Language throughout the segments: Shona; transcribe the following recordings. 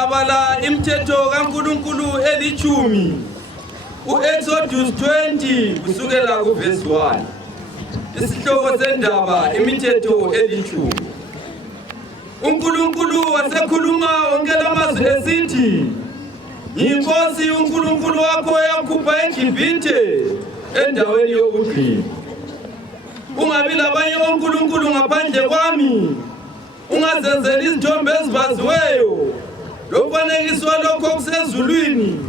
Sizabala imithetho kaNkulunkulu elichumi. U-Exodus 20 kusukela kuverse 1. Isihloko sendaba imithetho elichumi. uNkulunkulu wasekhuluma wonke lamazwi esithi, "Yinkosi uNkulunkulu wakho eyakhupha eGibhithe endaweni yobugqili. Ungabi labanye onkulunkulu ngaphandle kwami. Ungazenzeli izithombe ezibaziweyo. Lomfanekiso lokho okusezulwini,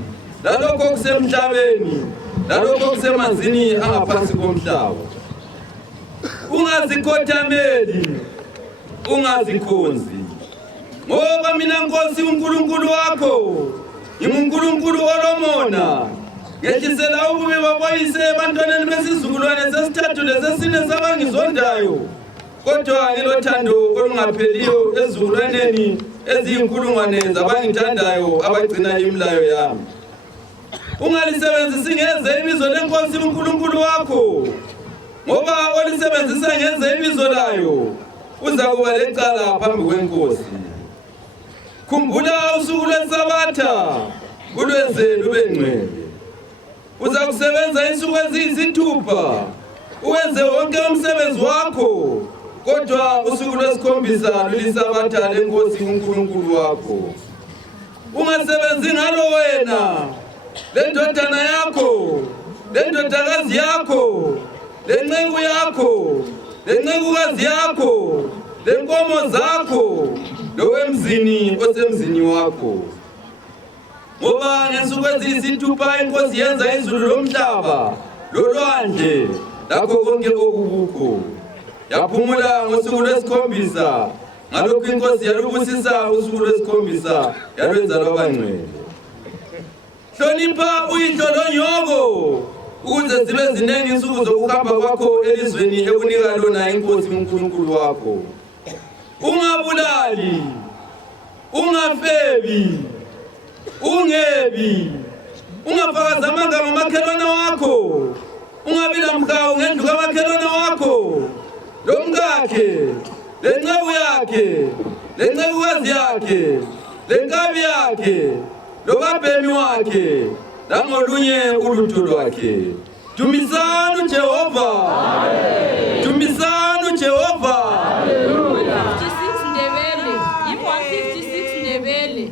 lalokho okusemhlabeni, lalokho okusemanzini angaphansi komhlaba. Ungazikhothameli, ungazikhonzi. Ngoba mina Nkosi uNkulunkulu wakho nginguNkulunkulu olomona. Ngehlisela ububi baboyise ebantwaneni besizukulwane sesithathu lesesine sabangizondayo. Kodwa ngilothando olungapheliyo ezizukulwaneni eziyinkulungwane zabangithandayo abagcina imilayo yami. Ungalisebenzisi ngeze ibizo leNkosi uNkulunkulu wakho, ngoba olisebenzisa ngeze ibizo layo uza kuba lecala phambi kweNkosi. Khumbula usuku lweSabatha ulwenze lube ngcwele. Uza kusebenza insuku eziyisithupha, uwenze wonke umsebenzi wakho, kodwa usuku lwesikhombisa luliSabatha leNkosi uNkulunkulu wakho. Ungasebenzi ngalo wena, lendodana yakho, lendodakazi yakho, lenceku yakho, lencekukazi yakho, lenkomo zakho, lowemzini osemzini wakho. Ngoba ngensuku eziyisithupha iNkosi yenza izulu lomhlaba, lolwandle, lakho konke okukukho. Yaphumula ngosuku lwesikhombisa, ngalokho iNkosi yalubusisa usuku lwesikhombisa yalwenza lwaba ngcwele. Hlonipha uyihlo lonyoko, ukuze zibe zinengi insuku zokuhamba kwakho elizweni ekunika lona iNkosi uNkulunkulu wakho. Ungabulali, ungafebi, ungebi, ungafakazi amanga ngamakhelwane wakho, ungabi lamhawu ngendlu kamakhelwane wakho, lomkakhe, lenceku yakhe, lencekukazi yakhe, lenkabi yakhe, lobabhemi wakhe, langolunye ulutho lwakhe. Dumisani uJehova! Amen. Dumisani uJehova! Hallelujah. 56 Ndebele. Yimo 56 Ndebele.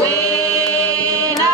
Wena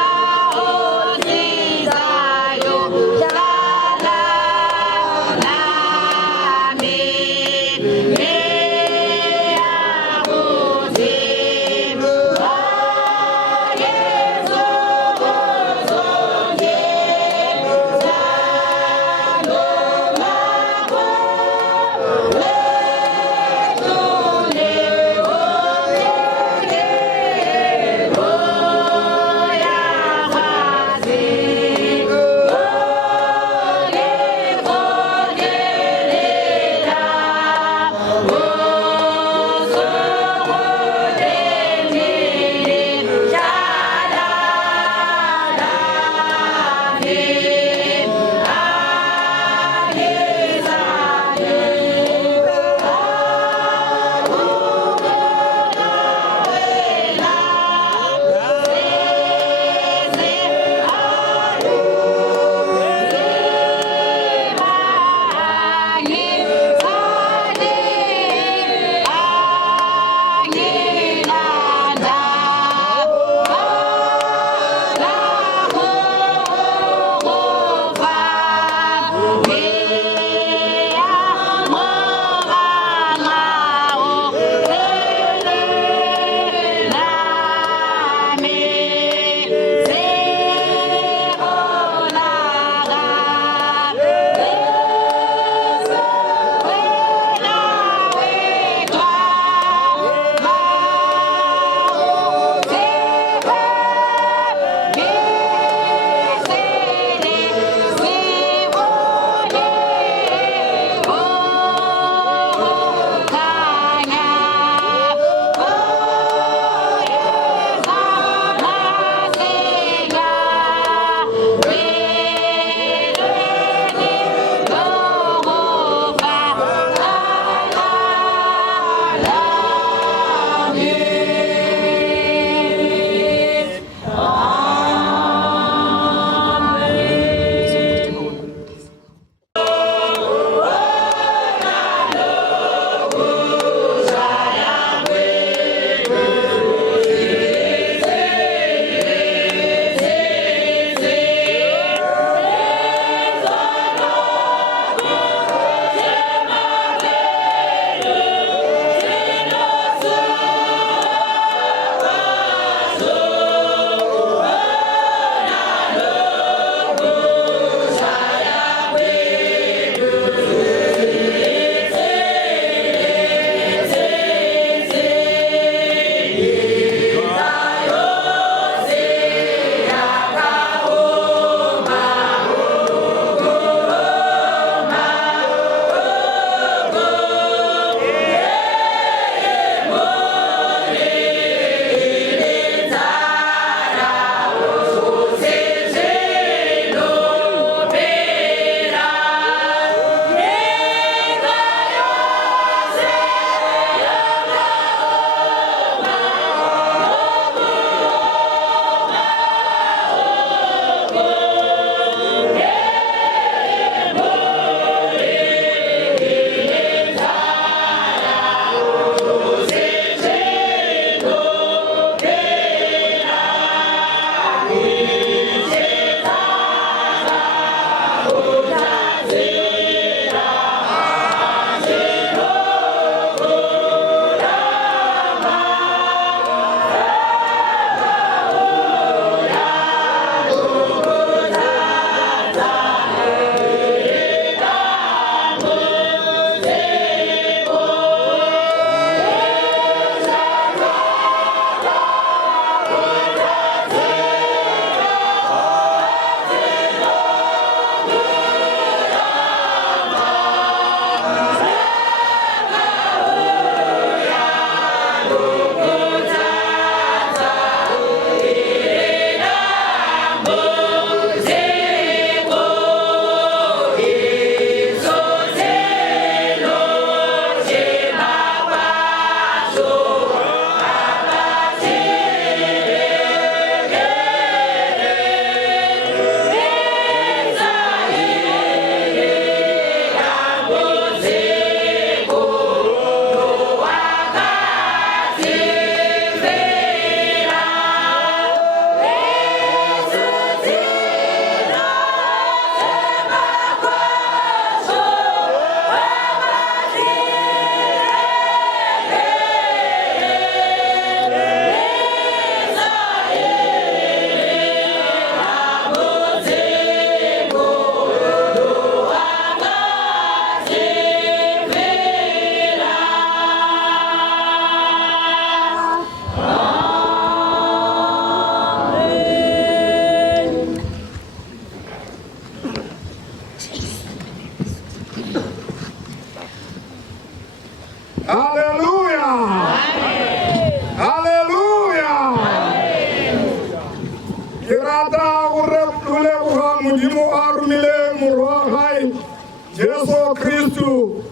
rata ule uha modimo a romile morwagai Jesu Kristu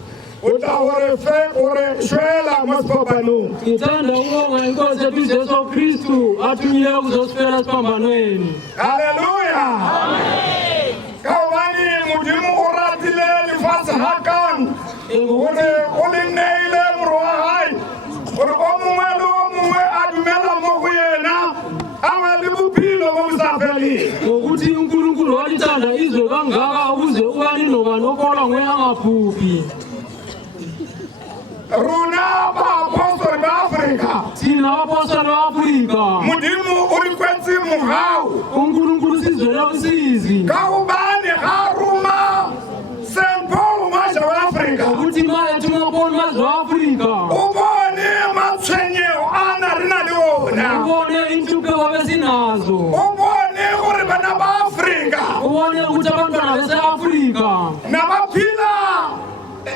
o tla gore fe gore shwela mo sefapanong. Ngithanda ukubonga inkosi yethu Jesu Kristu athumile ukuzosifela esiphambanweni. Haleluya. Amen. Kawani modimo o ratile lefatshe hakang gore o le neile morwagai gore o mongwe le o mongwe a dumela mo go yena a le bophelo bo bo sa feleng. Ngokuthi uNkulunkulu walithanda izwe kangaka ukuze ubani nobani okholwa nguye angaphuphi. Rona baapostoli ba Afrika, thina abapostoli ba-Afrika, modimo o re kwetse mogau uNkulunkulu sizwele usizi ka gobane ga roma St. Paul masha wa Afrika ukuthi maethu maponi mazwe wa-Afrika o bone matshwenyego a na re na le ona, ubone inhlupheko besinazo, o bone gore bana ba Afrika ubone ukuthi abantwana base-Afrika na ba phela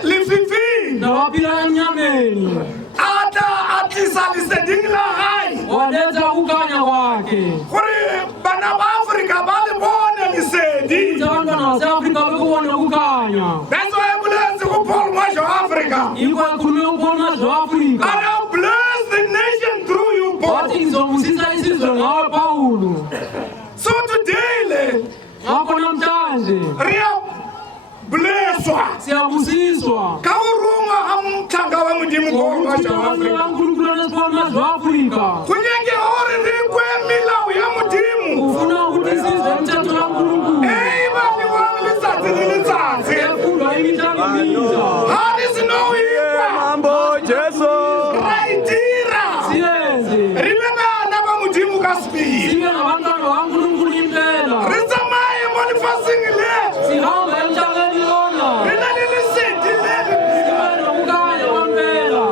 lefifing nabaphila emnyameni ata a tlisa leseding la gae waletha ukukhanya kwakhe gore bana ba Afrika ba le bone lesedi. ukuthi abantwana base-Afrika bekubone ukukhanya. That's why I bless the Paul Masha Africa. yikho ekhulume ukubona mazwe wa-Afrika And I'll bless the nation through you, Paul. wathi ngizobusisa isizwe ngawe Pawulo. So today, ngakho namhlanje blesswa. siyabusiswa Kawurunga hamtanga wa mjimu Paul Masha ngokuthi Africa. uNkulunkulu anesipho mazwe wa-Afrika Kunyenge ori rikwe milawu ya mjimu. ufuna ukuthi sizwe imithetho kaNkulunkulu Bali wangu litsatsi. efundwa imihla ngemihla. There is no equal. Mambo Jesu. Raitira. siyenze Remember naba mjimu kaspi. sibe ngabantwana bakaNkulunkulu impela, Rizamaye molifasing le. sihamba emhlabeni lona Rina lilisiti le. sibe nokukhanya kwampela.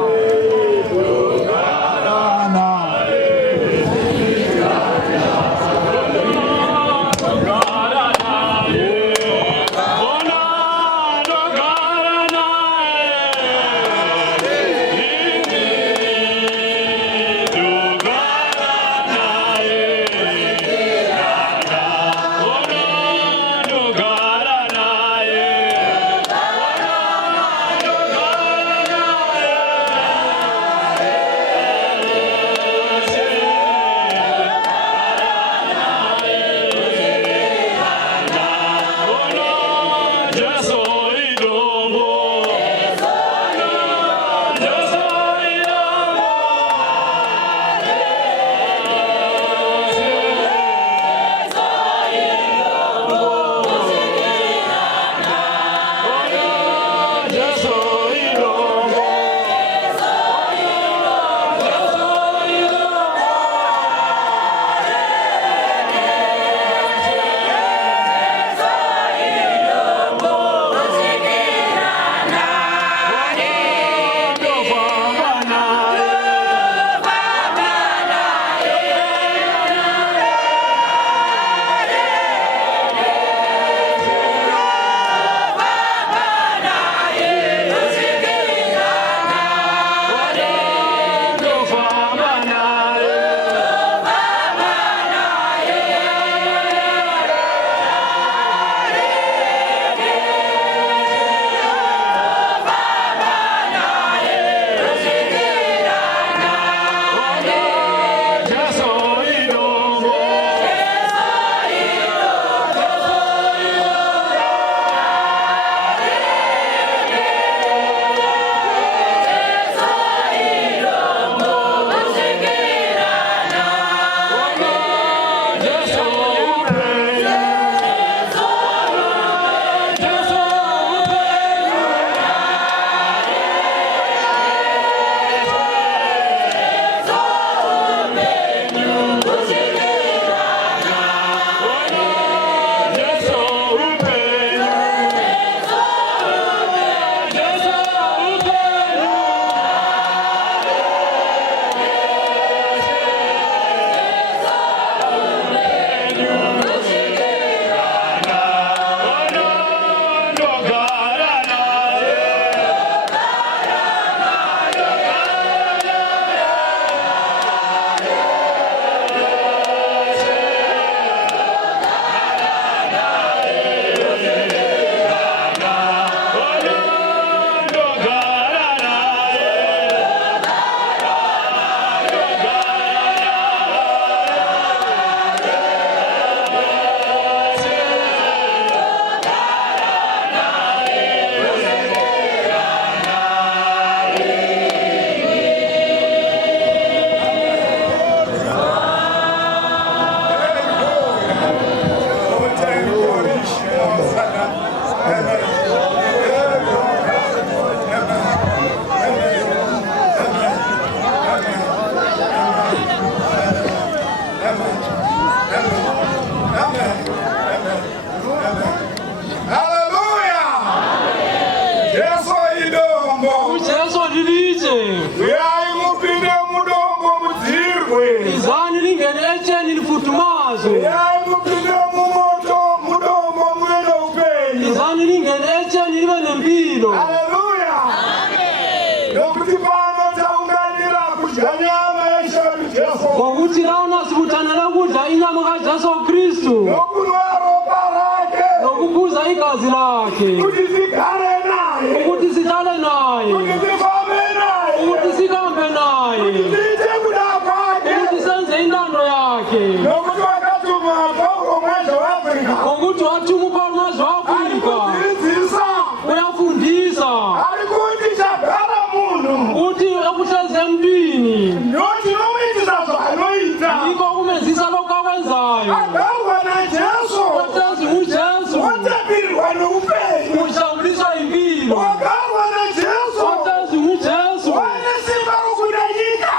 amazwe. Yayi mupinde mumoto mudomo mwene upenyu. Izani lingene echeni libe nempilo. Haleluya. Amen. Nokuti pano taunganira kudya nyama yaShe Yesu. Ngokuthi lana sibutanela kudla inyama kaJesu Kristu. Nokunwa ropa lake. Nokuphuza igazi lakhe. Kuti sigare naye. Ukuthi sihlale naye. Kuti sifambe naye. Ukuthi sihambe naye. Sithe kuda kwakhe. Ukuthi senze intando yakhe. Nokuti wakatuma Paulo mwazi wa Afrika. Ngokuthi wathuma uPaulo mwazi wa Afrika. Alikudzidzisa. Uyafundisa. Alikuti chagara munhu. Uthi akuhleze empini. Noti nomuitisa zvaanoita. Yiko kumenzisa lokho akwenzayo. Agarwa naJesu. Wahlezi uJesu. Watapirwa noupenyu. Ushabuliswa impilo. Wagarwa naJesu. Wahlezi uJesu. Wane simba rokudanyika.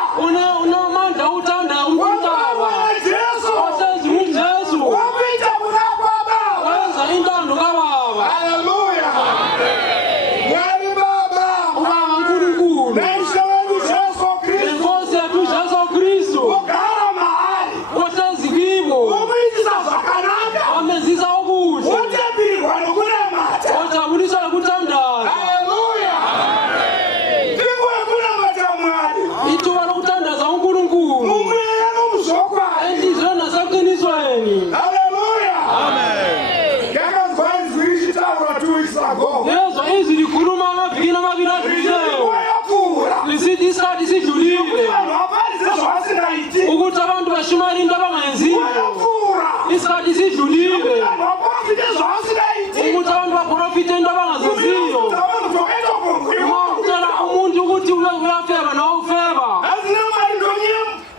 Unamandla uthanda Wagarwa umhlaba. naJesu. Wahlezi uJesu. Wakuita kuda kwababa. Wenza intando kaBaba. Haleluya. Mwari Baba. Ubaba uNkulunkulu. Naishe wetu Yesu Kristu. Inkosi yethu Jesu Kristu. Ugara mahali. Wahlezi kibo. Umuitisa zvakanaka. Wamenzisa okuhle. Watapirwa nokunamata. Wajabuliswa nokuthandaza. Haleluya. Ndingo yekunamata Mwari. Ithuba lokuthandaza uNkulunkulu. Mumweya nomuzokwayo. Enhliziyweni naseqinisweni. Haleluya. Amen. Yakazwa izwi richitaura 2 weeks ago. Yezwa izwi likhuluma amaviki namabili adlulileyo. Wayapfuura. Lisithi isikhathi sidlulile. Vanhu havalize zvavasingaiti. Ukuthi abantu bashumayele into abangayenziyo. Wayapfuura. Isikhathi sidlulile. Vanhu vaprofite zvavasingaiti. Ukuthi abantu baprofite into abangazenziyo. Vanhu vakaita Uma utshela umuntu ukuthi uyafeba nawufeba. hazina mari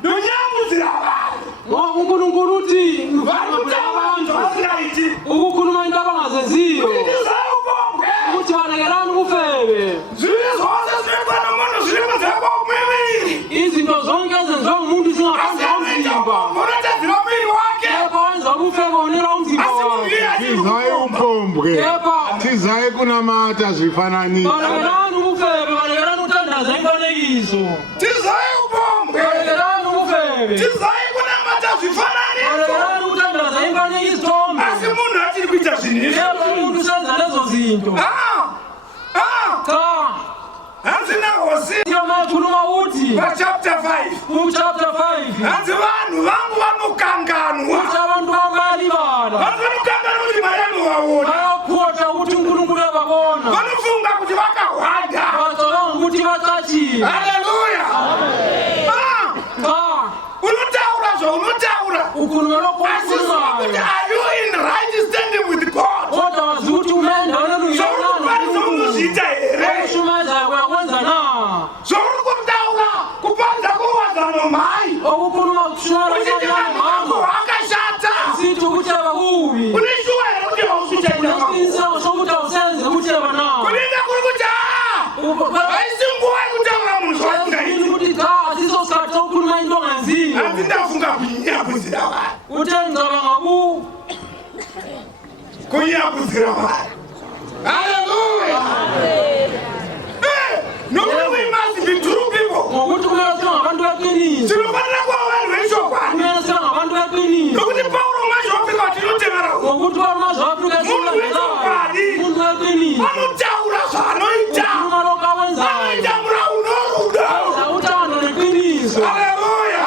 ndonyamudzira vanhu. Ngoba uNkulunkulu uthi Vanhu kutaura abantu zvavasingaiti. ukukhuluma into abangazenziyo. Ndizai ubombwe. Ukuthi balekelani ubufebe. Zviri zvose zvinoitwa nomunhu zviri kunze kwomuviri. Izinto zonke ezenziwa ngumuntu zingaphandle komzimba. Unotadzira muviri wake. Kepha wenza ubufebe wonela umzimba Asi wakhe. muviri Tizai upombwe. Kepha Tizai kunamata zvifananidzo. balekelani ubufebe, balekelani uthandaza imfanekiso. tizai ubombwe. Balekelani ubufebe. Tizai kunamata zvifananidzo. Balekelani uthandaza imfanekisithombe. Asi munhu achiri kuita zvinhu izvi. Kepha umuntu usenza lezo zinto. Cha, Hanzi naHosea Yoma yakhuluma uthi chapter 5. ku-chapter 5 Hanzi vanhu vangu vanokanganwa. uthi abantu bamalibala Vanhu vanokanganwa kuti Mwari anovaona. bayakhohlwa ukuthi uNkulunkulu uyababona. Vanofunga kuti vakahwanda. Bacabanga ukuthi bacatshile. Haleluya. Cha, Unotaura zvaunotaura. ukhuluma lokho Asi ziva kuti okukhulumayo. are you in right standing with God? Kodwa wazi ukuthi umendaweni elungileyo Zvaurikukwanisa unozviita here? okushumayezayo uyakwenza na. Zvauri kutaura kupanza kuwadzano mhai. Okukhuluma ukushumayela Uchiti vanhu vangu mama vakashata. sithi ukutheba kubi. Unishuwa here kuti hausichaita mhako. Unesiqiniseko sokuthi awusenze ukutheba na. Kulinga kuri kuti haisi nguva yekutaura munhu zvasingaiti. ukuthi cha asiso sikhathi sokukhuluma into ongenziyo. Hanzi ndafunga kunyakudzira vanhu. Uthe ngicabanga Kunyakudzira vanhu. Haleluya. Nokuti we must be true people. ngokuthi kumele sibe ngabantu beqiniso. Tinofanira kuva vanhu vechokwadi. Kumele sibe ngabantu beqiniso. Nokuti Paulo mazvofika vatinotevera uku. Ngokuthi varimazvaAfrika umuntu weqiniso. Vanotaura zvanoita. Ukhuluma lokho akwenzayo. Vanotamura unorudo. Wenza uthando neqiniso. Haleluya.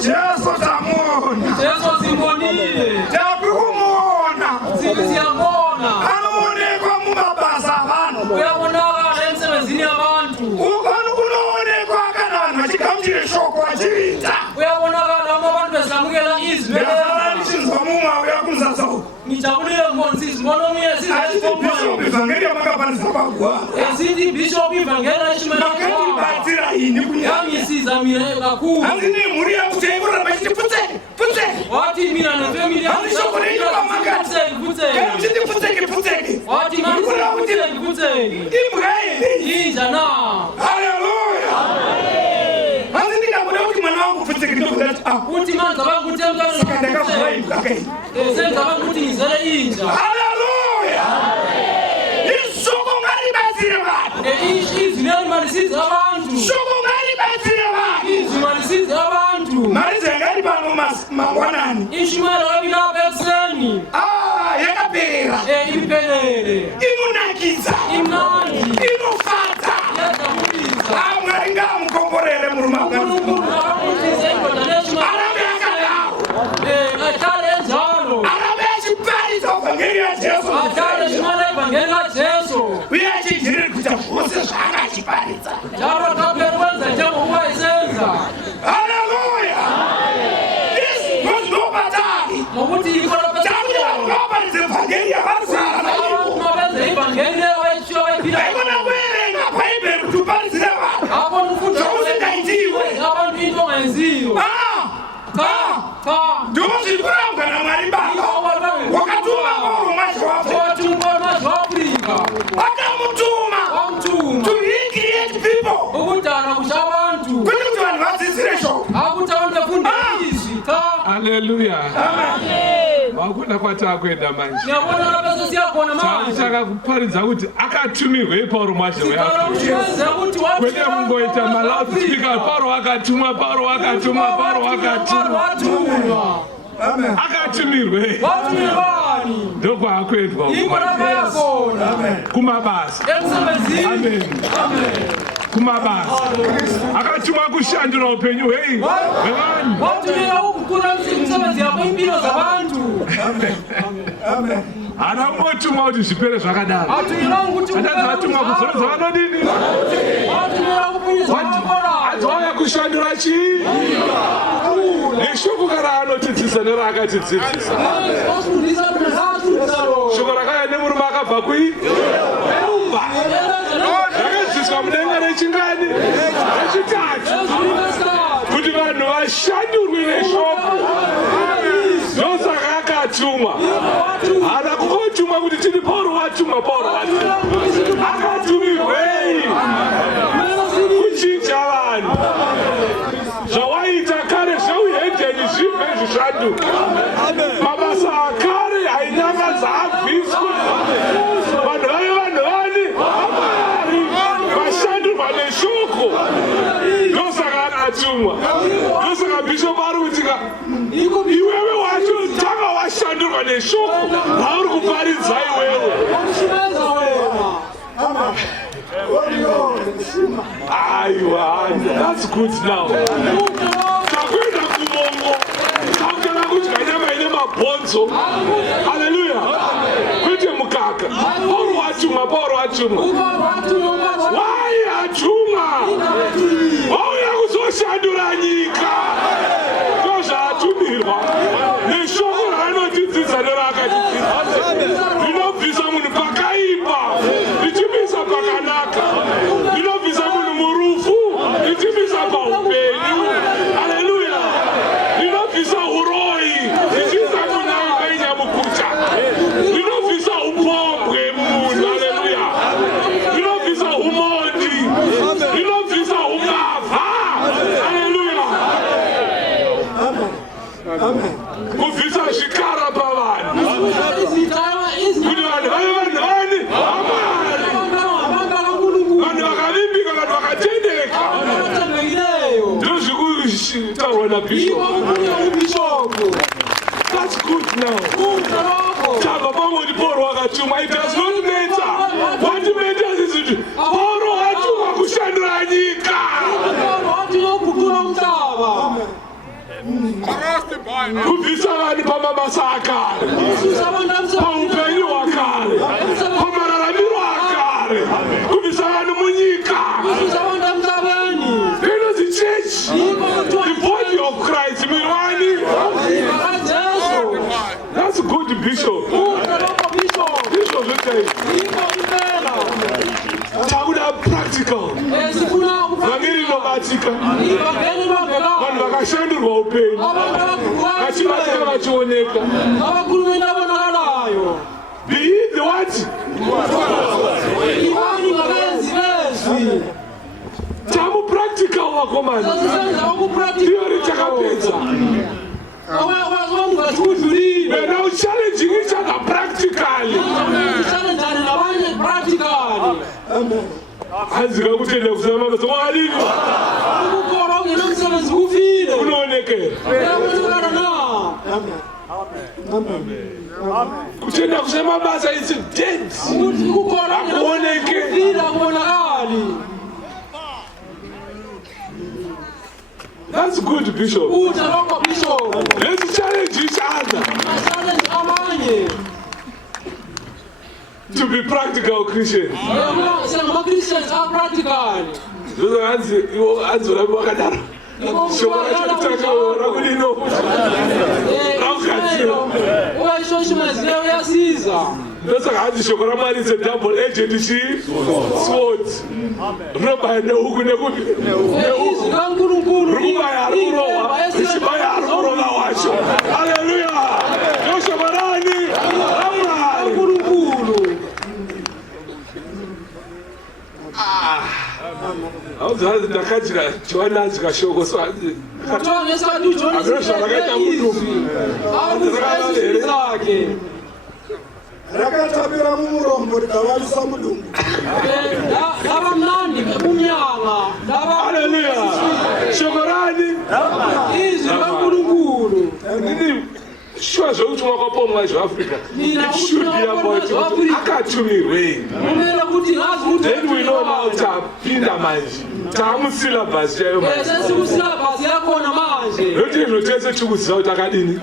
Jesu tamuona. Jesu simbonile. Takumuona. Siyambona. Anoonekwa mumabasa abantu. Uyabonakala emsebenzini yabantu. Kunoonekwa kana vanhu vachigamuchire shoko vachiriita. Uyabonakala abantu besamukela izwi. Ndichinzwa mumwe auya kunzasa uku. Nijabulile ngonzisi ngono miye Bishop Evangelia makapanisa pagwa. Esiti Bishop Evangelia ishimela. Makatibatsira ini kunyanya. Yangisiza mina kakhulu. Andini muri yangu teibura bachiti putse. Wati mina na family yangu. Andisho kurejo pamakati. Kana mchiti putseke. Wati mina putseke. Imbraile. Inja na. Hallelujah. Andini kamuda uti mwana wangu putseke ndokudati. Uti mana zaba kutemka. Kandaka furahi mkakai. Ese zaba kuti nizele inja. Hallelujah. Isoko ngari bazire bati. Izwi nani malisiza abantu. Soko ngari bazire bati. Izwi malisiza abantu. Marize ngari pano mangwanani. Ishimela wabila bekseni. Yakapera. Ipelele. Inunakiza. Imnani. Inufata. Yatamuliza. Mwari ngamukomborere murumakazi. Arabe akadao. Atale njalo. Arabe achipariza Evangelia ya Jesu. Atale shimala Evangelia ya Jesu. Uye achijiriri kuti zvose zvaakachipariza. Jaro kaperwenza jamu huwa isenza. Hallelujah. This was no battle. Mobuti ikola pesa. Jamu ngaparidza Evangelia varizara na Abantu mabenza Evangelia waishwa waipila. Haikona kuerenga Bible kuti uparidzire vanhu. Hapo nufunda. Zvausingaitiwe. Abantu into ngaenziyo. Ndozvikurambwa naMwari Baba. Wakatuma Paulo mwacho waAfrica. Akamutuma. To recreate people. Ukutana kusha abantu. Kuti kuti vanhu vadzidzire shoko. Akutawanda funda izwi. Haleluya. Wakuda kwatakwenda manje. Nyabona lapesa siyakona manje. Saka kuparidza kuti akatumirwe Paulo mwacho weAfrica. Kwende mungoita malauspeaker Paulo akatumwa. Amen. Akatumirwe. Ndokwakwendwa kumabasa. Amen. Kumabasa. Akatumwa kushandura upenyu hwevanhu. Watumira ukukura msebenzi yako impilo zabantu. Amen. Hana motumwa kuti zvipere zvakadaro. Atumwa kuzorodza vanodini? Adzauya kushandura chii? Neshoko kana anotidzidzisa neraakatidzidzisa. Shoko rakauya nemurume akabva kui? Rumba. Rakadzidziswa mudenga rechingani? Rechitatu. Kuti vanhu vashandurwe neshoko. Ndosaka akatumwa. Hana kungotumwa kuti tiri Paulo watumwa. Akatumirwei kuchinja vanhu. Zvawaita kare zveuhedheni zvibve zvishanduka. Mabasa akare ainyangadza abviswa. Vanhu vave vanhu vani vaMwari vashandurwa neshoko. Ndosaka akatumwa. Ndosaka Bishop ari kutika iwewe wacho tanga washandurwa neshoko. Hauri kuparidza iwewe. Aiwa, that's good now. Takwenda kumongo. Takwenda kudya nyama ine mabhonzo. Hallelujah. Kwete mukaka. Paulo watumwa. Wai atumwa. Wauya kuzoshandura nyika. Ndozvaatumirwa. Neshoko raanotidzidza nerakatidzidzisa. Rinobvisa munhu pakaipa. Richibvisa pakanaka. Rinobvisa munhu murufu. Richibvisa paupenyu. Haleluya. Rinobvisa uroi. Richibvisa kunyange nyamukuta. Rinobvisa upombwe munhu. Haleluya. Rinobvisa umondi. Rinobvisa umbavha. Haleluya. Kubvisa zvikara pavanhu. Kuti vanhu vave vanhu vani vaMwari. Vanhu vakavimbika, vanhu vakatendeka. Ndozvikutaurwa naBishop. That's good now. Tabva pamwe Paulo wakatumwa. It does not matter. What matters is kuti Paulo watumwa kushandura nyika. kubvisa vanhu pamabasa akare, paupenyu hwakare, pamararamiro akare, kubvisa vanhu munyika. Inonzi church, the body of Christ, Mirwani. That's good, Bishop. Bishop, look at it. Takuda practical. Vangeri nobatika. Vanhu vakashandurwa upenyu. Vachibatsira vachioneka. Be the what? Tamu practical wakomana. Theory takapedza. We're now challenging each other practically. Hanzi kakutenda kusema basa mwalimu. Unaonekera. Kutenda kusema basa is dead. Akuoneke. That's good, Bishop. Let's challenge each other to be practical Christians. Christians are practical. Those are answers. Shokora mali is a double edged sword. Hallelujah. Rakatabira murombo dikavalisa mulungu. Abamnandi kumnyanga. Hallelujah. Shokorani. Izinkulunkulu. Sure, so much more upon life Africa. It should be about Akatumire. Then we know how to pin the manji. Tamu syllabus. Don't you know to choose out Akadini?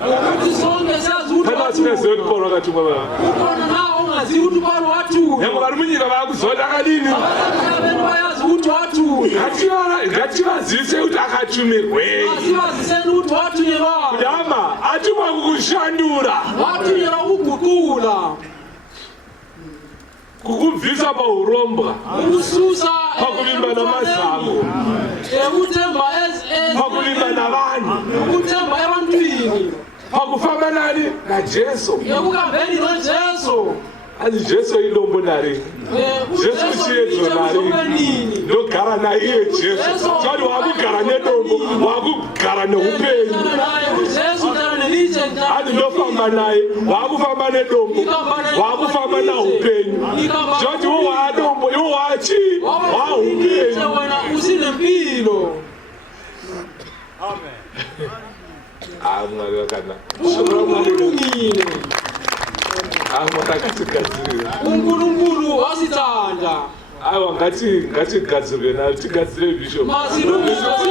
Kukubvisa pauromba, pakuvimba namazamu, pakuvimba navanhu, pakufamba nani naJesu. Ani Jesu ilombo nari. Jesu chiyedzo nari. Ndogara naye Jesu. Zvadi wakugara nedombo, wakugara neupenyu. Ani ndofamba naye, wakufamba nedombo, wakufamba naupenyu. Zvadi wadombo, wachi, waupenyu. Amen. Mwari wakanaka. Unkulunkulu wasithanda. Awa ngatigadzirwe nayo tigadzire Bishop. Masilungise Bishop.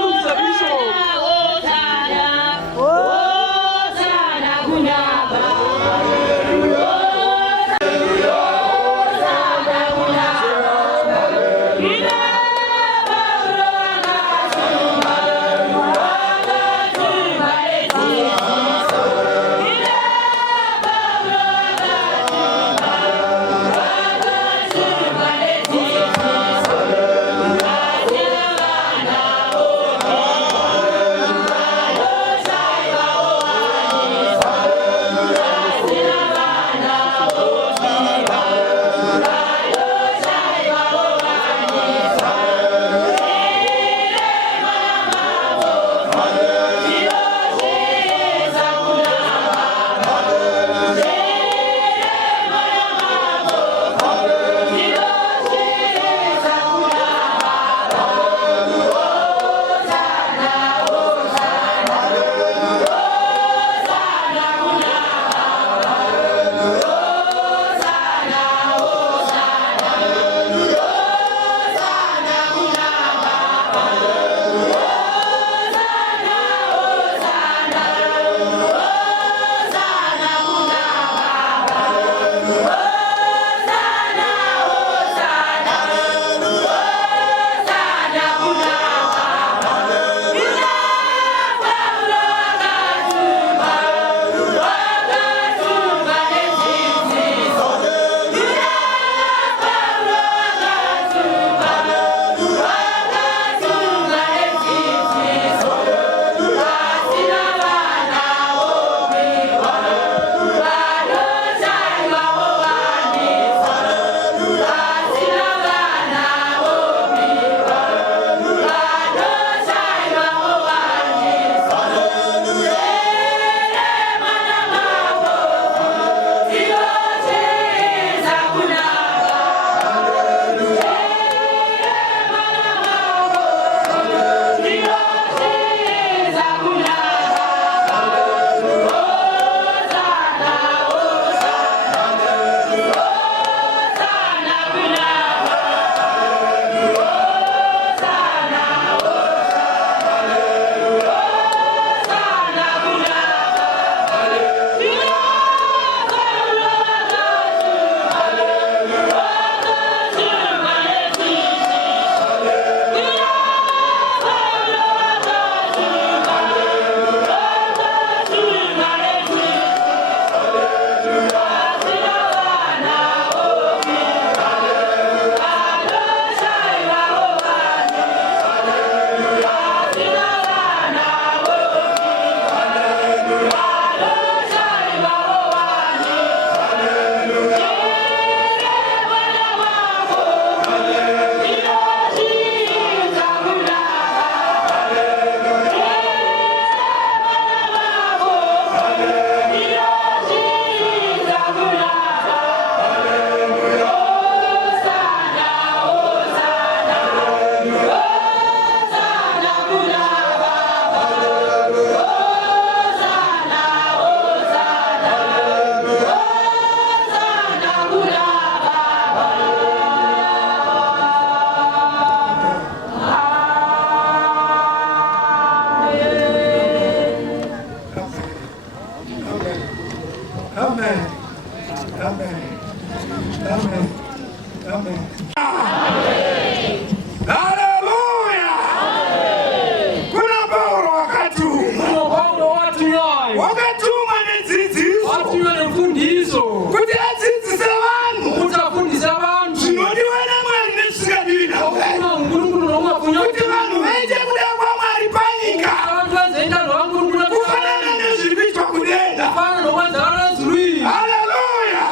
intando kaNkulunkulu kufanana nezvikuitwa kudenga. fana nokwenzakala ezulwini. Haleluya.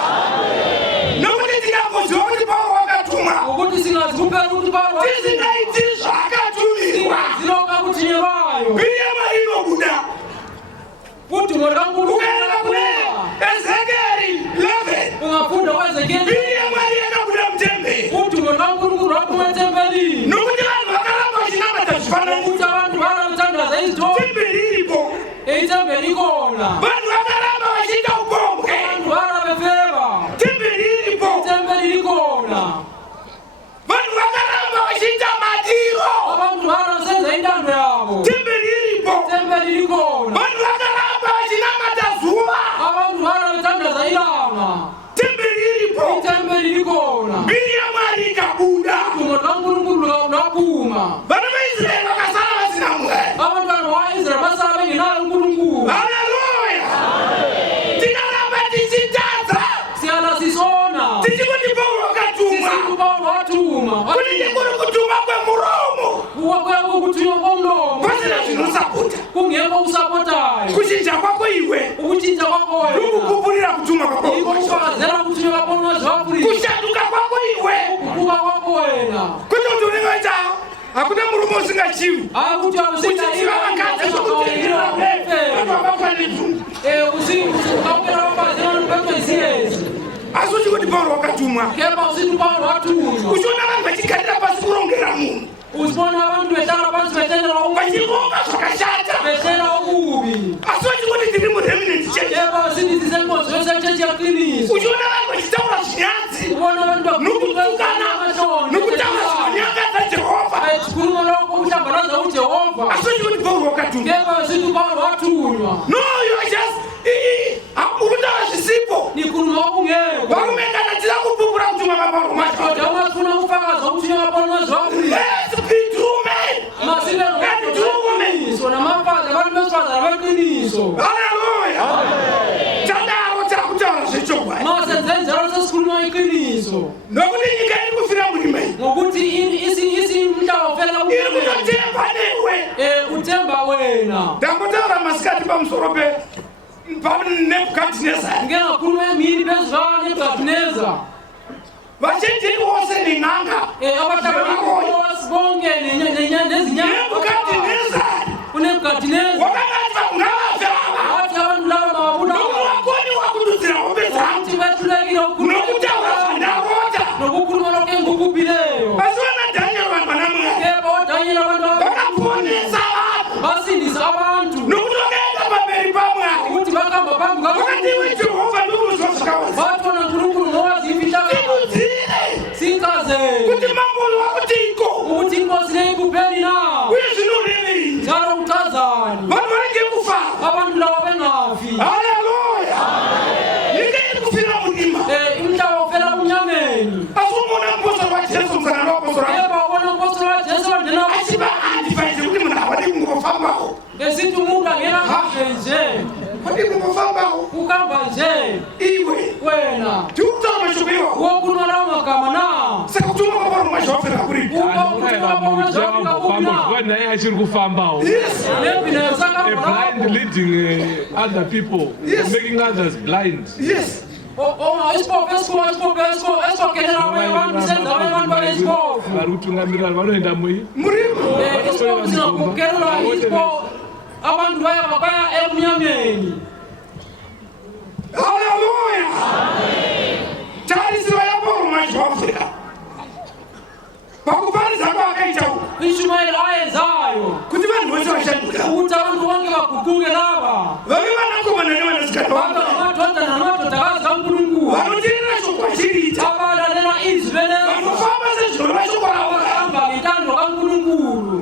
Nokuti tikakuziva kuti Paulo wakatumwa, Ukuthi singazikhuphela ukuthi Paulo tisingaiti zvakatumirwa. ziloka kutinyevayo. Biriyama inobuda. Udumo lukaNkulunkulu Ukaenda kune Ezekieli 11. ungafunda kwezekeli. Biriyama yakabuda mutemberi. Udumo lukaNkulunkulu lwaphuma etempelini. Nokuti vanhu vakaramba vachinamata zvifananidzo. Ukuthi abantu balantandaza izithombe. Temberi iripo. Itembeli ikona. Vanhu vakaramba vachiita upombwe. Abantu balabefeba. Temberi iripo. Itembeli ikona. Vanhu vakaramba vachiita madiro. Abantu balasenza intando yabo. Temberi iripo. Itembeli ikona. Vanhu vakaramba vachinamata zuva. Abantu balatandaza ilanga. Temberi iripo. Itembeli ikona. Mbiri yaMwari ikabuda. Udumo lukaNkulunkulu lwaphuma. Vana vaIsraeri vakasara vasina Mwari. Abantwana bakaIsraeli basala bengenayo uNkulunkulu. Haleluya. Tikaramba tichitadza. Siyala sisona. Tichikuti Paulo wakatumwa. Sisiku Paulo wathuma. Kunenge kuri kutuma kwemuromo. Kuwa kuthuma komlomo. Pasina zvinosapota. Kungekho usapotayo. Kuchinja kwako iwe. Ukutshintsha kwakho wena. Nokukupurira kutuma kwako. Iko kufakazela ukuthi uyabona zwapuri. Kushanduka kwako iwe. Kuba kwakho wena. Kuti kuti unengaita hakuna murume usingachiwi. Akuthi awusinga Kuchitsiva vakadzi sokutirira vanhu vavafanirwa. usingawukela wafazela nupepeziyezi. Asi uchi kuti Paulo wakatumwa. Kepha usithi Paulo wathuma. Uchiona vanhu vachigarira pasi kurongera munhu. Usibona abantu behlala phansi bethethelwa okubi. Vachironga zvakashata. Behlela okubi. Asi vachikuti tiri muremnant church. Kepha usithi sisenkonzo yesechechi yaQiniso. Uchiona vanhu vachitaura zvinyanzi. Ubona abantu Nokutukana. Nokutaura zvinonyangadza Jehovha. Chikhuluma lokho ukuhlambalaza uJehova. Asi vachikuti Paulo wakatumwa. Kepha usithi Paulo wathunywa. No, you are just ukutaura zvisipo. Nikhuluma okungekho. Vakumekana tira kupupura kutumwa kwaPaulo macho. Kodwa ungafuna ukufakaza ukuthi uyabona zwapuri. Let's be true men. Masibe ngoqiniso namafana abantu besifazana beqiniso. Haleluya. Tadaro takutaura zvechokwadi. Masenze njalo sesikhuluma iqiniso. Nokuti nyika iri kufira murimei. Ngokuthi umhlaba ufela Iri kutotemba newe. uthemba wena. Ndakotaura masikati pamusoro paNebukadhinezari. Ngeke ngakhuluma emini phezu kaNebukadineza. Vazhinji vose nen'anga. Abahlakaniphose bonke nezinyama. Nebukadhinezari uNebukadineza wakangati ungavafe ava. wathi abantu laba mababulala. Nokuti wakoniwa kududzira hope dzangu. Ukuthi bethulekile Nokutaura zvandarota. nokukhuluma lokho engikukuphileyo. Asi vana Dhanieri vanhu vana Mwari. Kepha oDanyeli abantu Vakaponesa vanhu. basindisa abantu. Nokuti vakaenda pamberi paMwari. Ukuthi bahamba phambi Vakati iwe Jehovha ndokunozwa zvakawanza. bathona uNkulunkulu ngowazi imfihlakalo. Timudzire Sichazele kuti mambo wakutiko. ukuthi inkosi le ikupheli na. Uye zvinorevei. Njalo uchazani. Vanhu vanenge kufa. Abantu laba bengafi. Haleluya. Nyika iri kufira mudima. Umhlaba ufela bunyameni. Asi umona apostoli waJesu msangano waapostoli. Kepha ubona umpostoli kaJesu wangena Achiva advise kuti munhu havadi kungofambawo. esithi umuntu angena kahle nje. Vadi kungofambawo. Ukamba nje Iwe. wena. Tiri kutaura mashoko iwawo. Wokhuluma lawo magama na. Saka kutuma kwaPaulo mashofera kuripo. naye achiri kufambawo. Yes. Maybe nayo A sakamba blind leading other people, Yes. making others blind. Yes. isipofu esipokenela abanye abantu senza abanye abantu babe isipofu. vari kutungamirira vanoenda mui Muripo. Isipofu sinakukelwa isipofu. Abantu baya ebunyameni. Haleluya. Tarisiro yaPaulo mashofera. Pakubvariza kwaakaita uku. Ishumayeli ayenzayo Kuti vanhu vose vashanduka. ukuthi abantu bonke baguquke laba. Vave vanakomana nevanasikana Baba vanga. namadodana namadodakazi kaNkulunkulu. Vanoteerera shoko vachiriita. Abalalela izwi lenezwi. Vanofamba sezvinoreva shoko ravo. Bahamba ngentando kaNkulunkulu.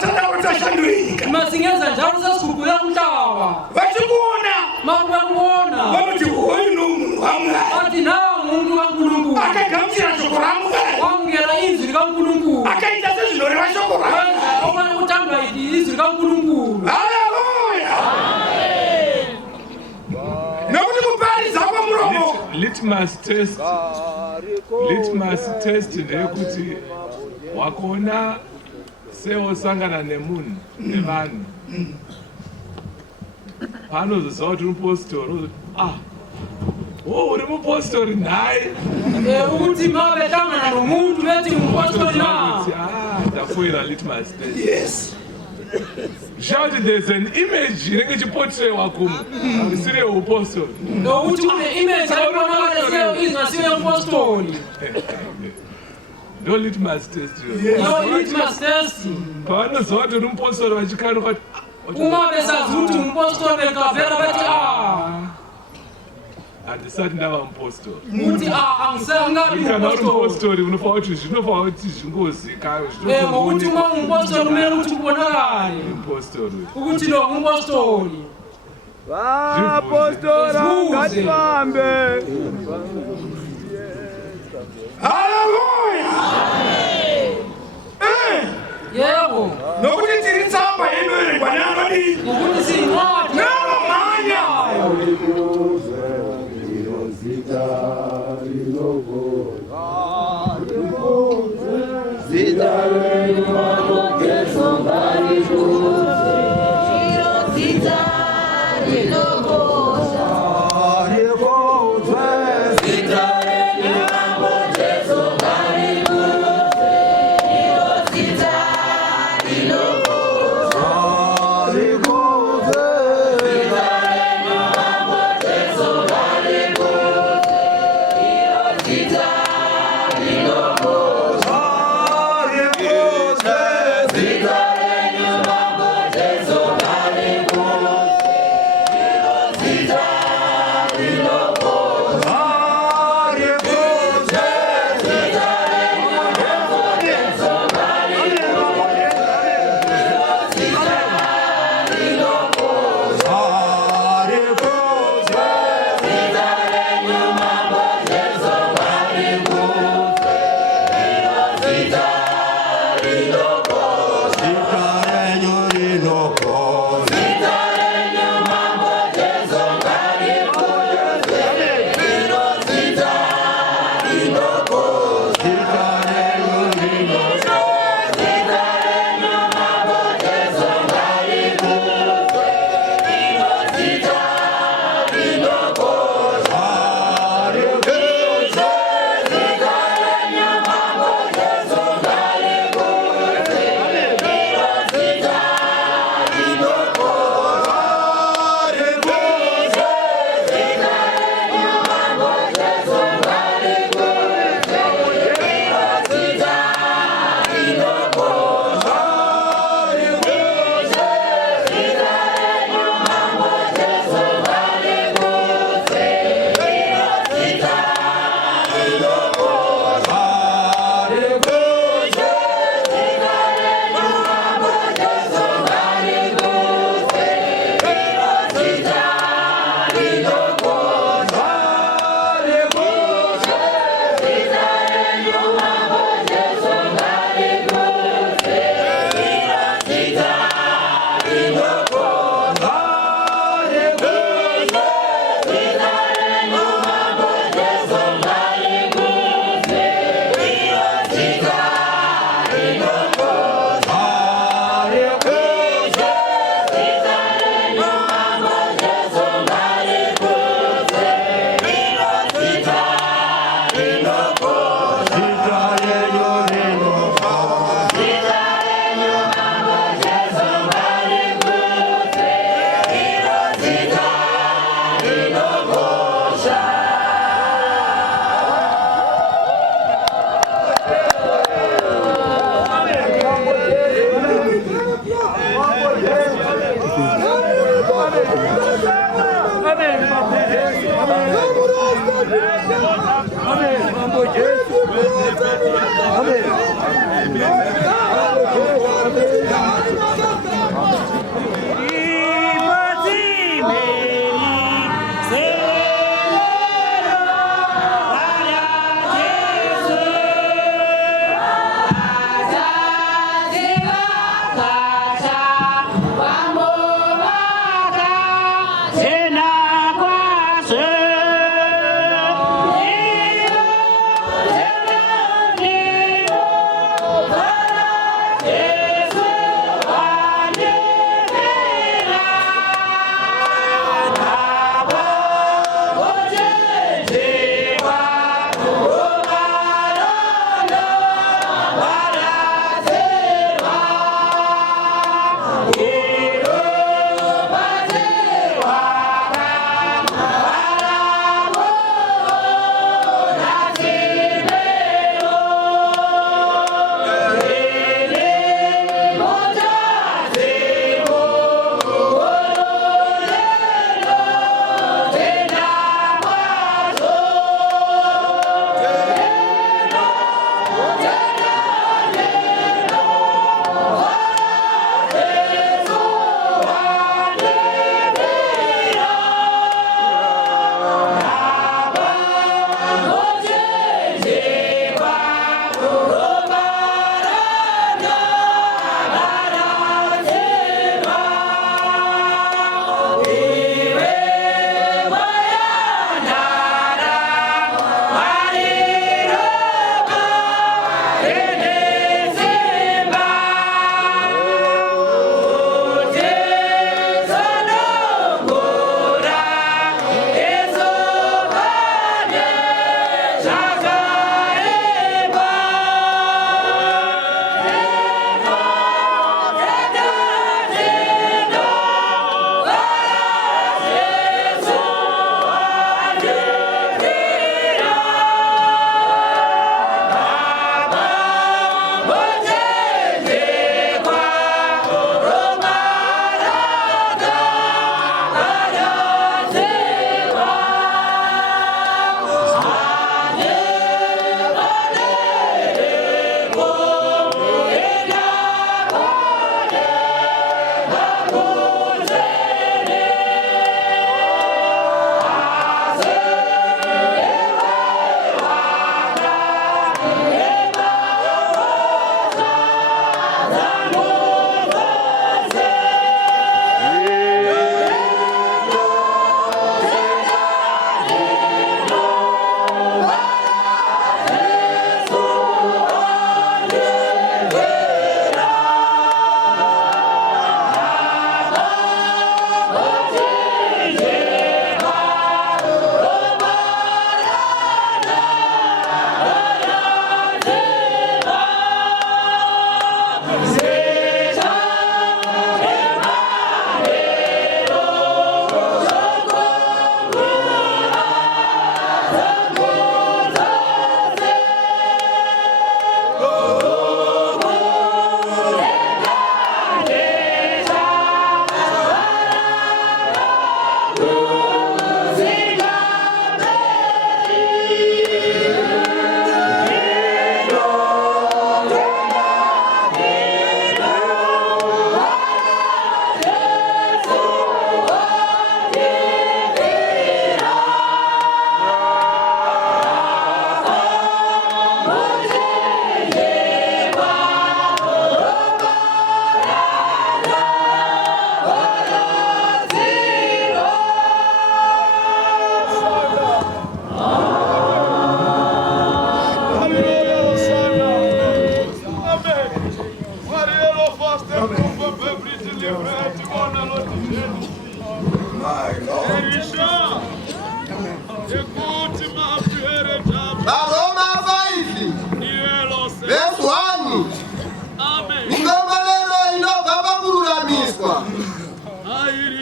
Tadauro tashanduika. Masingenza njalo sesiguqule umhlaba. Vachikuona. Makubona Vanoti hoyu nomunhu waMwari. athi nawo umuntu kaNkulunkulu. Akagamuchira shoko raMwari. Wamukela izwi likaNkulunkulu. Akaita sezvinoreva shoko Wenza raMwari. okanye kuthandwa izwi likaNkulunkulu. Haleluya. Nokuti kuparidza kwamuromo. litmus test ndeyekuti wakona sewosangana nemunhu nevanhu panozoziva kuti mupostori uri mupostori nhaye ukuthi mabehlangana nomuntu bethi ngumpostori na ndafoira litmus test. Yes. Shout there's an image inenge chiportrewa kumu risiri yeupostoli nokuthi kune image ayibonakala ingasiyo yompostori. No litmus test. No litmus test. Pavanoziva kuti uri mupostori vachikanuka uma besazi ukuthi ngumpostori bekavera bethi handisati ndava mupostori kuti angisangabi kana uri mupostori. mupostori unofanira kuti zvingozivikanwa Ngokuthi uma ngumpostori kumele ukuthi kubonakale mupostori ukuthi lo ngumpostori. Vapostora ngatifambe. Haleluya. Yebo. Nokuthi tiritsamba yenu iri kwananga di. Ukuthi sincwadi. Nalo manya.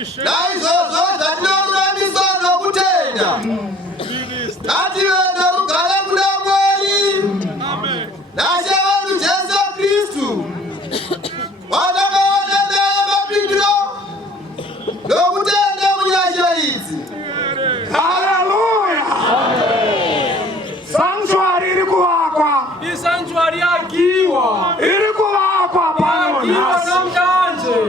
naizvozvo zvatinoruramisa nokutenda ngatiende rugare kuna Mwari naShe wedu Jesu Kristu watakaona naye mapindiro nokutenda munyasha idzi. Haleluya. Sanctuary iri kuvakwa. Sanctuary yakiwa. Iri kuvakwa pano nhasi.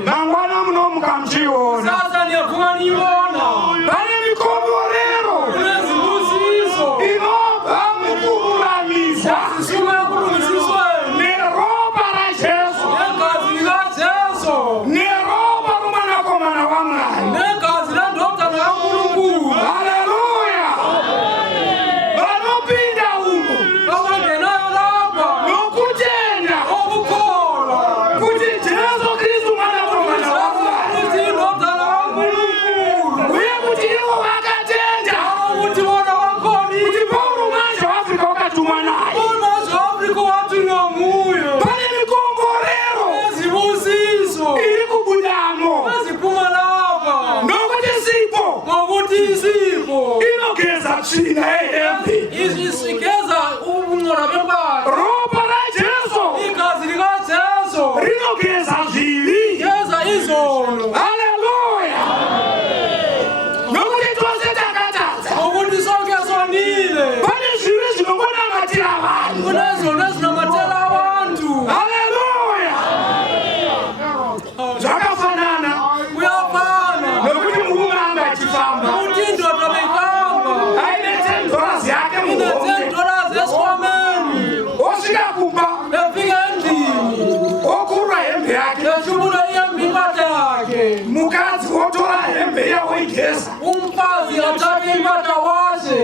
Mangwana munomuka muchiona. Sasa ndiyaguma niona. Pane mikomborero. Kunezibusiso. Inobva mukururamiswa. Zisuma yakururamiswa. Neropa raJesu. Negazi raJesu. Neropa romwanakomana waMwari. Negazi raDokotela waMulungu. Haleluya. Vanopinda umo. Vavangenayo lapa. Nokutenda. Okukholwa. Kuti Jesu Kristu mwanakomana waMwari. Kuti Dokotela waMulungu. Uye kuti ivo vakatenda. Kuti vona vakoni. Kuti Paulo manje waAfrika wakatumwa naye. Manje waAfrika watumwa muyo. Pane mikomborero. Zibusiso. Iri kubudamo. Zipuma lapa. Nokuti sipo. Ngokuti isipo. Inogeza tsvina yehembe. Isigeza ubungcola bempahla. Ropa raJesu. Igazi likaJesu. Rinogeza zvivi. Geza izono. Haleluya. Nokuti tose takatadza. Ngokuti sonke sonile. Pane zvivi zvinongonamatira vanhu. Kunezona ezinamatela abantu. Haleluya. Zvakafanana. Kuyafana. Nokuti murume anga achifamba. Kuti indoda beihamba. Aine $10 yake Ine muhombe. $10 esikhwameni. Osvika kumba. Befika endlini. Okurwa hembe yake. Beshubula iyembe impahla yakhe. Mukadzi otora hembe yawoigeza. Umfazi athathe impahla washe.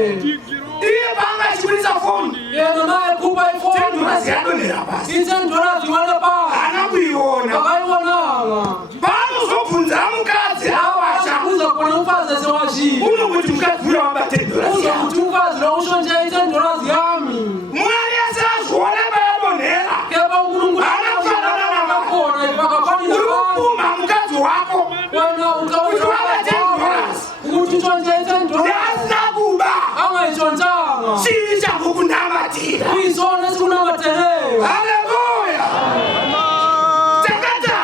Iye paanga achibudisa foni. Yena naye khupha ifoni. $10 yadonhera pasi. $10 iwele phansi. Haana kuiona. Akayibonanga. Paanozobvunza mukadzi awasha. Uza khona umfazi esewashile. Unokuti mukadzi uya wamba $10 Uza yake. kuthi umfazi lo ushontshe $10 yami. Mwari asazviona bayadonhera. Kepha uNkulunkulu Akafanana akakhona ifakafani Uri nabantu. kupumha mukadzi wako. Wena Kuti waba $10. ukuthi utshontshe $10 Yasina kuba. angayitshontshanga. Chivi changokunamatira. Kuyisona esikunamateleyo. Haleluya. Takatadza.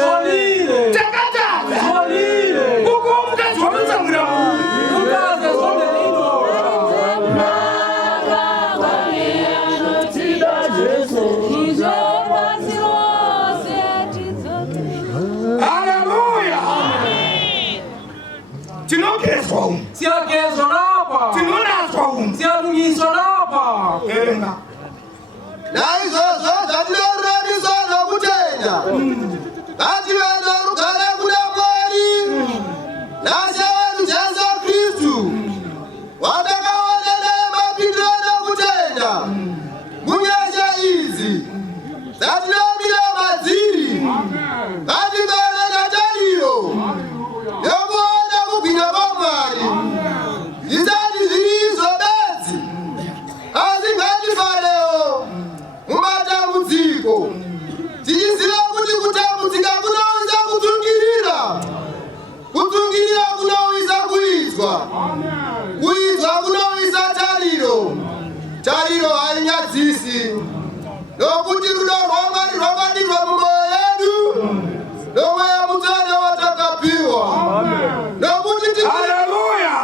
Solile. Takatadza. Solile. Uko mukadzi wanotsamwira murume. Umfazi esondele indoda. Haleluya. Tinogezwa umu. Siyagezwa lapha. Tinonazwa umu. Siyalungiswa lapha. Erenga. Naizvozvo zvatinoruramisa nokutenda ngatiende rugare kuna Mwari naShe wedu Jesu Kristu watakaona naye mapindiro nokutenda munyasha idzi dzatinomira madziri. Ngatigare natariro yokuona kubwinya kwaMwari zvisati zviri izvo bedzi, asi ngatifarewo mumatambudziko tichiziva kuti kutambudzika kunouyisa kutsungirira, kutsungirira kunouyisa kuidzwa, kuidzwa kunouyisa tariro, tariro hainyadzisi, nokuti rudo rwaMwari rwakadirwa mumwoyo yedu nomweya mutsvene watakapiwa. Nokuti Haleluya.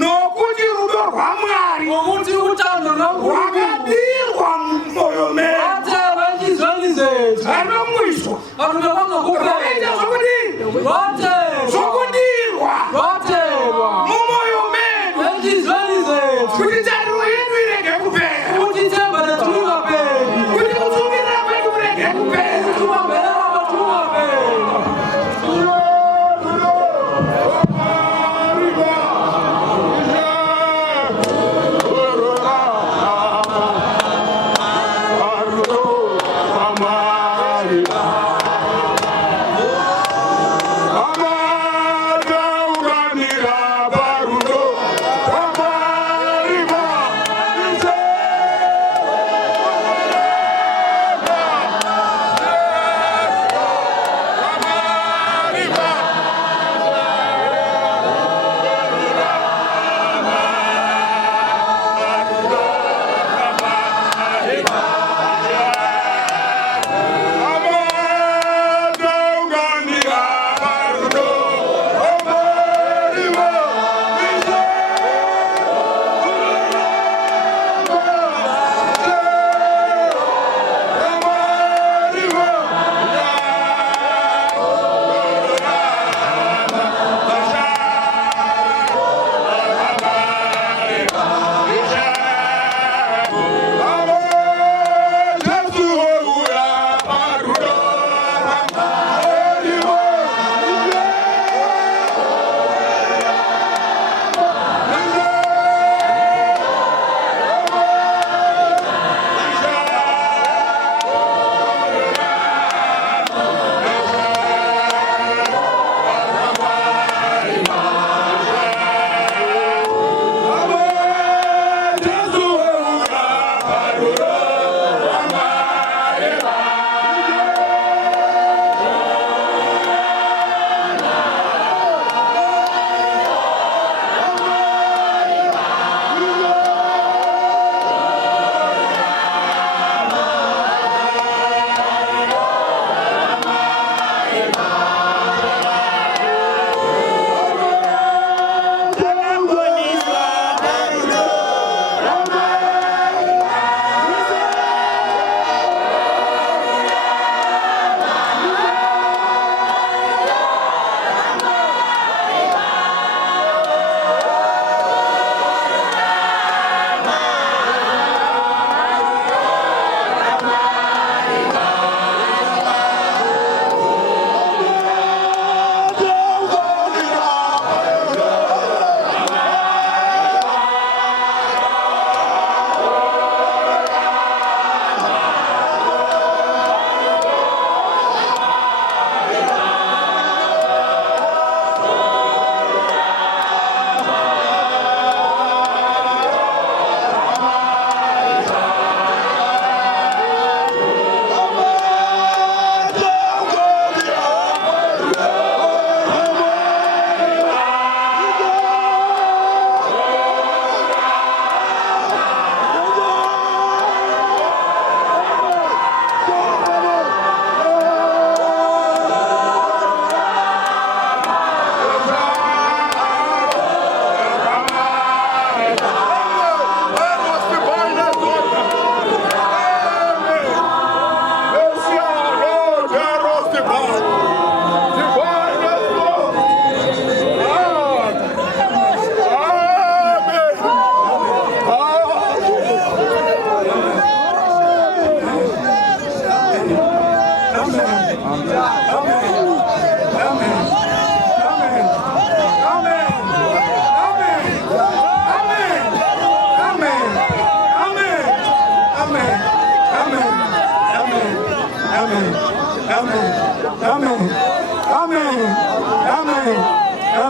Nokuti rudo rwaMwari Ngokuthi uthando lwaNkulunkulu rwakadirwa mumwoyo medu. athelwa enhliziyweni zethu. Anomwiswa. Akumelanga kuphela. Rwaita zvokudini? Lwathelwa. Zvokudirwa Lwathelwa. mumwoyo medu. Enhliziyweni zethu. Kuti tariro yedu irege kupera. Ukuthi ithemba lethu lingapheli. Kuti kutsungirira kwedu kurege kupera.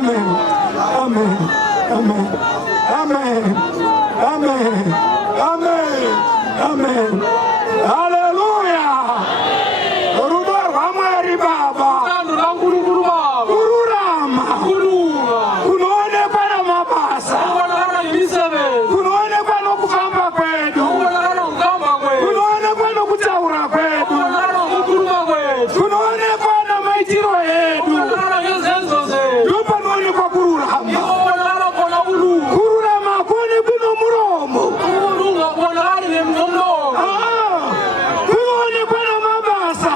Amen. Amen. Amen. Amen. Amen. Amen. Amen. Hallelujah. Rudor hamari baba. Nguru baba. Kururama. Kurunga. Kunoone pana mabasa. Kunoone pana kufamba kwetu. Kunoone pana kutaura kwetu. Kunoone pana maitiro yetu. Tupanoone kwa kururama. Kururama kone kuno muromo. Kunoone pana mabasa.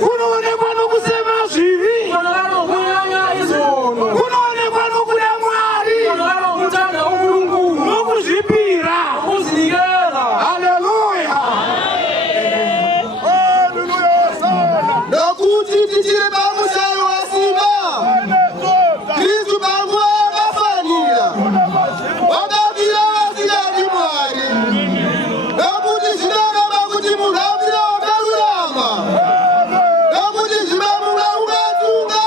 Kunoone pana kusema zivi. Kunoone pana kuda mwari. Nokuzipira. Hallelujah. Nokuti tichiri pamushayi wa simba. Kristu pangu akafanira. Wakavira vasikadi Mwari. Nokuti zvinogamba kuti munhu avira wakarurama. Nokuti zvimamunga ungatsunga.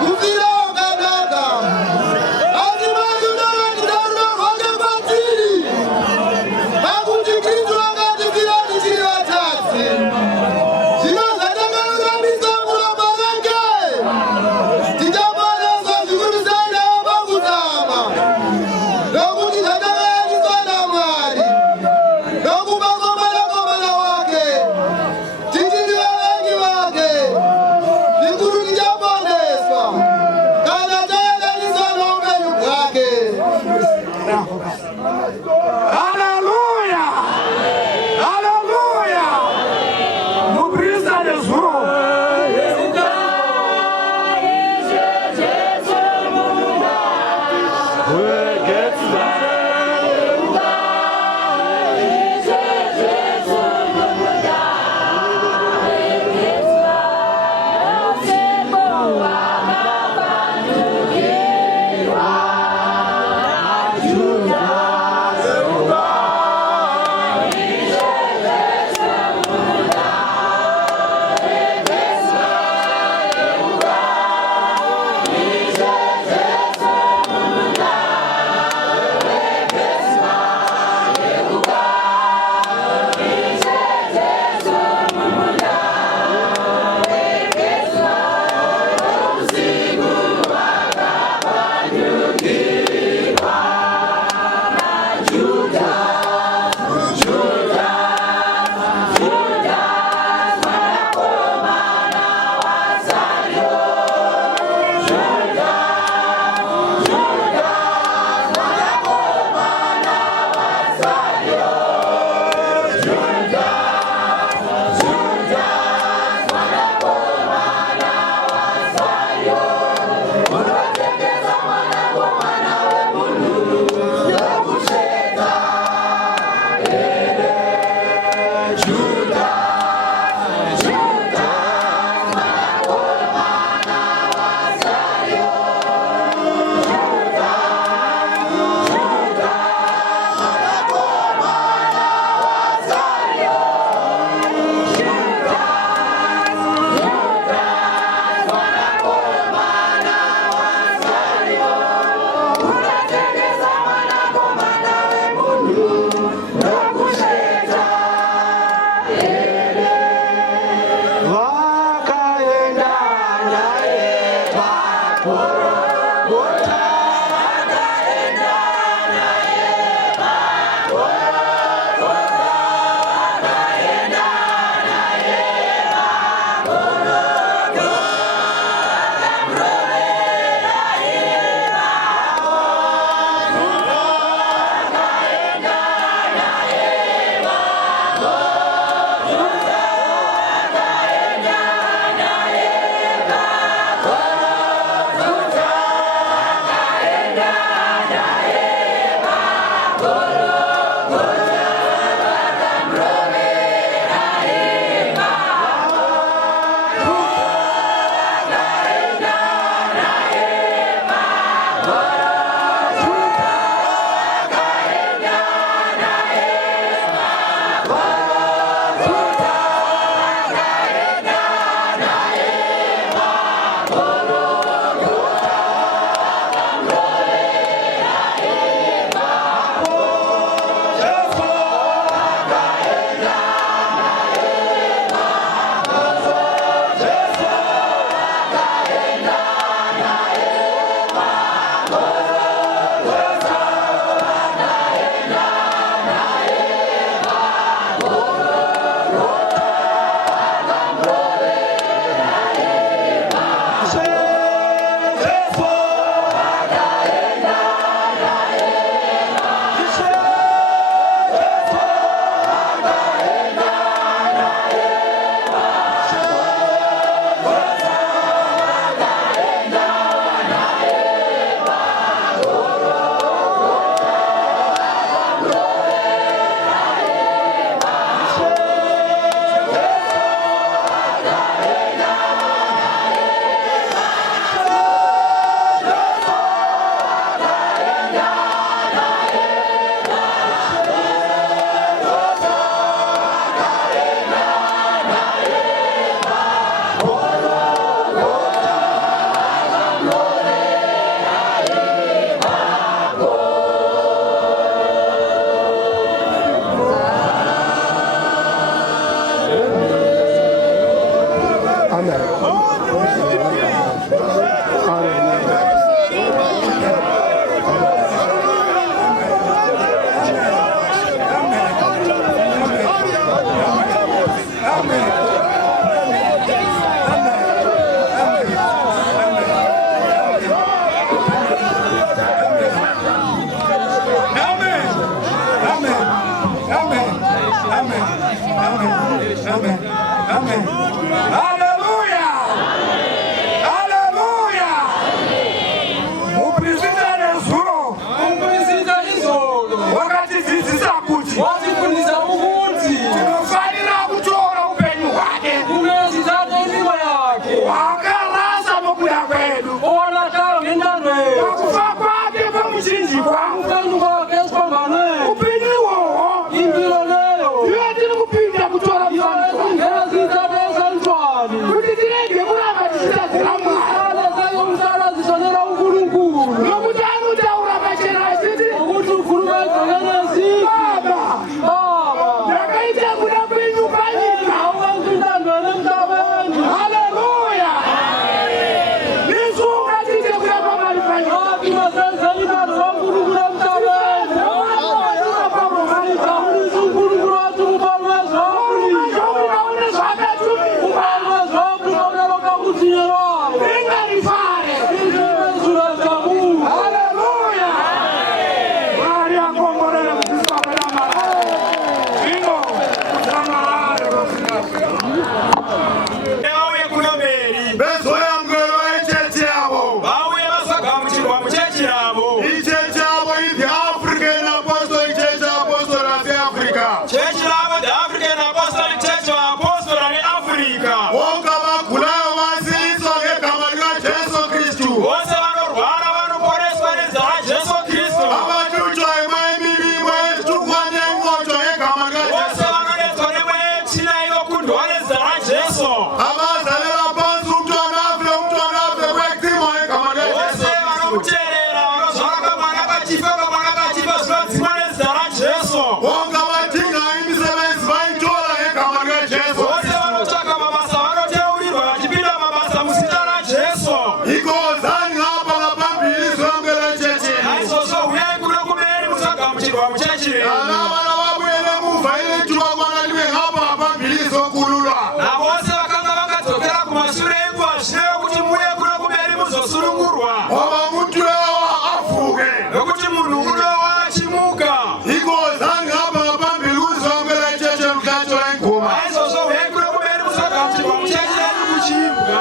Kufira wakanaka. Asi Mwari unoratidza rudo rwake kwatiri. Pakuti Kristu akatifira tichiri vatadzi. Zvino zvatakakambisa muromo wake. Tichaponeswa zvikuru sei nawo pakutama. Nokuti zvatakayaniswa naMwari. Nokumakomana wake. Tichiri vavengi vake. Zvikuru tichaponeswa. Kana tayaniswa noupenyu hwake. Hallelujah. Hallelujah. Muprista Yesu. kurwa Waba mtu wa afuge. nokuti munhu unowa achimuka Iko zanga hapa pambiluzo mbele cheche mkacho wa ngoma. aizvozvo hekure kumeri musakamutirwa muchachirani kuchimbwa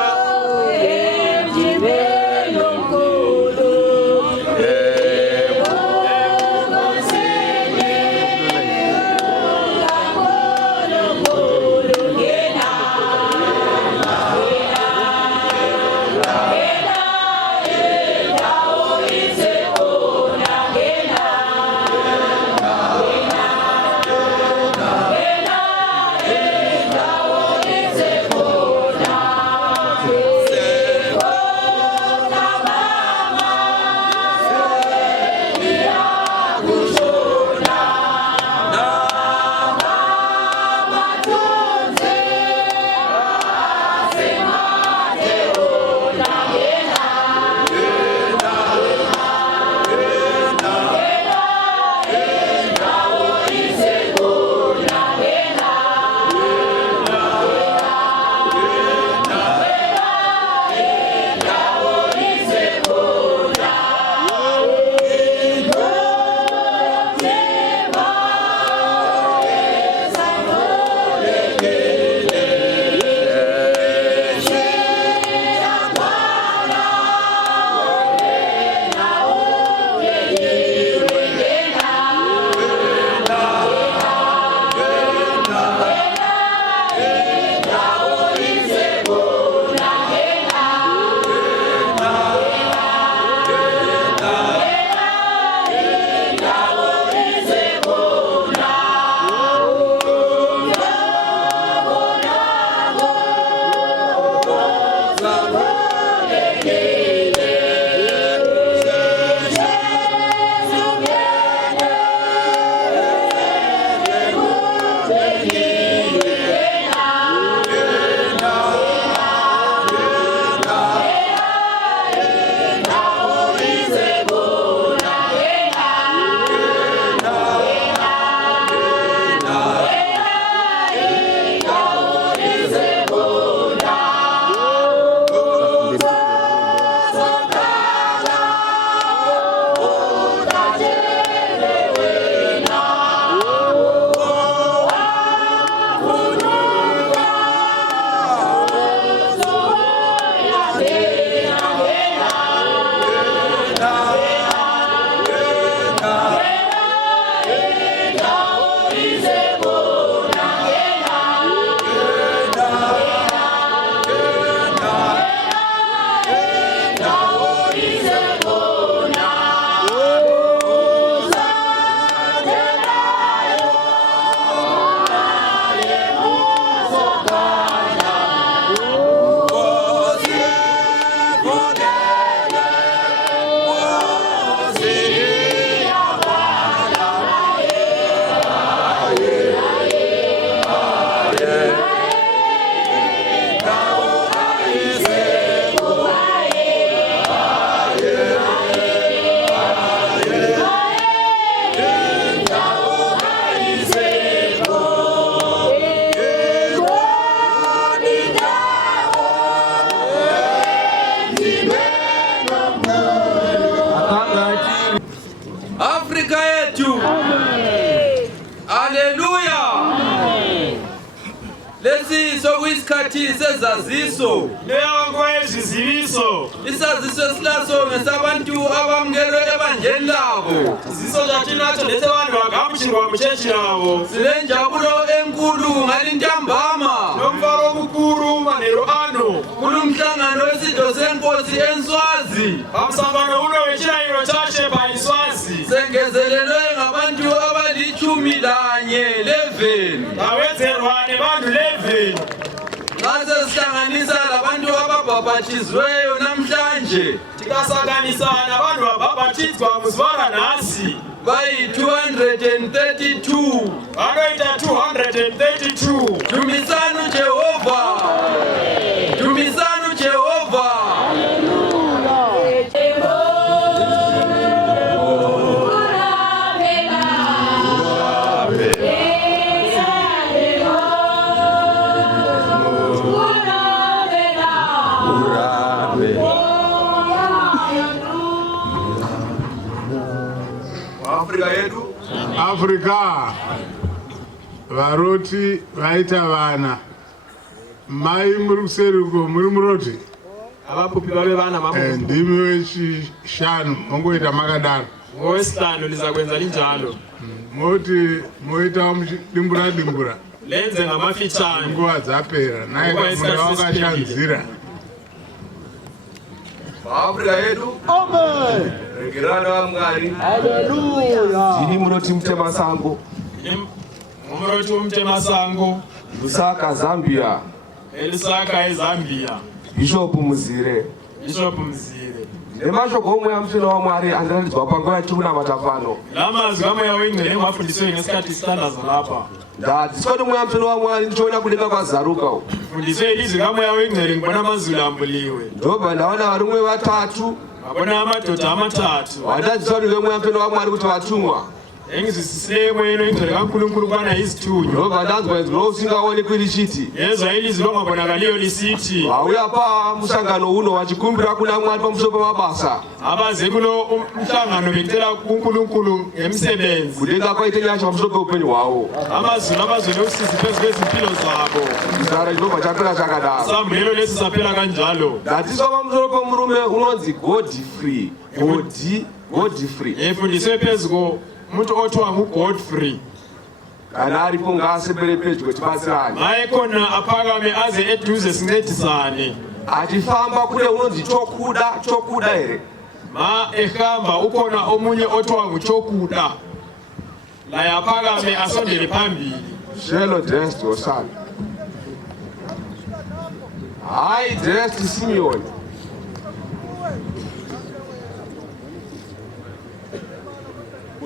Afrika yetu. Haleluya. Lesi sokuyisikhathi sezaziso. Leyo ngoyezizibiso. Isaziso esilaso ngesabantu abamukelwe ebanjeni labo. Ziso zathinacho lesi abantu bagamushirwa muchechi nabo. Silenjabulo enkulu ngalintambama. Nomfaro omukuru manero ano. Kulumhlangano wesitho senkosi eNswazi. Amsangano uno wechirayiro chashe pa Iswazi. Sengezelelwe ngabantu abalichumi lanye 11. Bawenzerwane bantu 11. Ngase sihlanganisa labantu ababhabhatizweyo namhlanje. Tikasanganisana abantu babhabhatizwa muzibona nasi. Bayi 232. Banoita 232. Dumisanu Jehova. Dumisanu Jehova. Afrika yedu. Afrika varoti vaita vana mai muri kuseruko muri muroti abapupi babe bana mabufu ndimi wechishanu mongoita makadaro ngowesitano lizakwenza linjalo moita dimbura lenze ngamafitshane nguva dzapera naye kamuna wakashanzira Afrika yedu. Amen. Regerana wa Mwari. Hallelujah. Jini muroti Mtemasango. umuroti umtemasango Lusaka Zambia. elisaka eZambia Bishop Muzire. Bishop Mzire Nemashoko omwe amshino wa Mwari andalidzwa panguva yachimuna matafano. lamazwi amwe awengcele wafundiswe ngesikhathi sitandazo lapha Ndadzisoti omwe amshino wa Mwari ndichoona kudenga kwazaruka. fundiswe ilizwi kamwe awengcele ngibona amazulu ambuliwe Ndobva ndaona varumwe vatatu. abona amadoda amathathu Wadadzisoti omwe amshino wa Mwari kuti vatumwa. engizwisisile mweno ingcele kaNkulunkulu kwana izithunywa Ndobva ndanzwa izwi usingaonekwi lichiti. yezwa ilizwi longabonakaliyo lisithi Vauya pa musangano uno vachikumbira kuna Mwari pamusoro pemabasa. abaze kulo umhlangano becela kuNkulunkulu ngemsebenzi Kudenga kwaite nyasha pamusoro peupenyu hwavo. amazulu usizi phezu kwezimpilo zabo Kuzara Jehovha chapera chakadaro. sambulo lesi saphela kanjalo Ndadziswa pamusoro pemurume unonzi Godfrey. Godfrey. efundiswe phezu umuntu othiwa nguGodfrey Kana aripo ngaasepere pedyo kuti batsirane. maye khona aphakame aze eduze sincedisane Achifamba kule unonzi chokuda here. ma ehamba ukhona omunye othiwa nguchokuda laye aphakame asondele phambili Shelo dressed Osana. High dressed Simeon.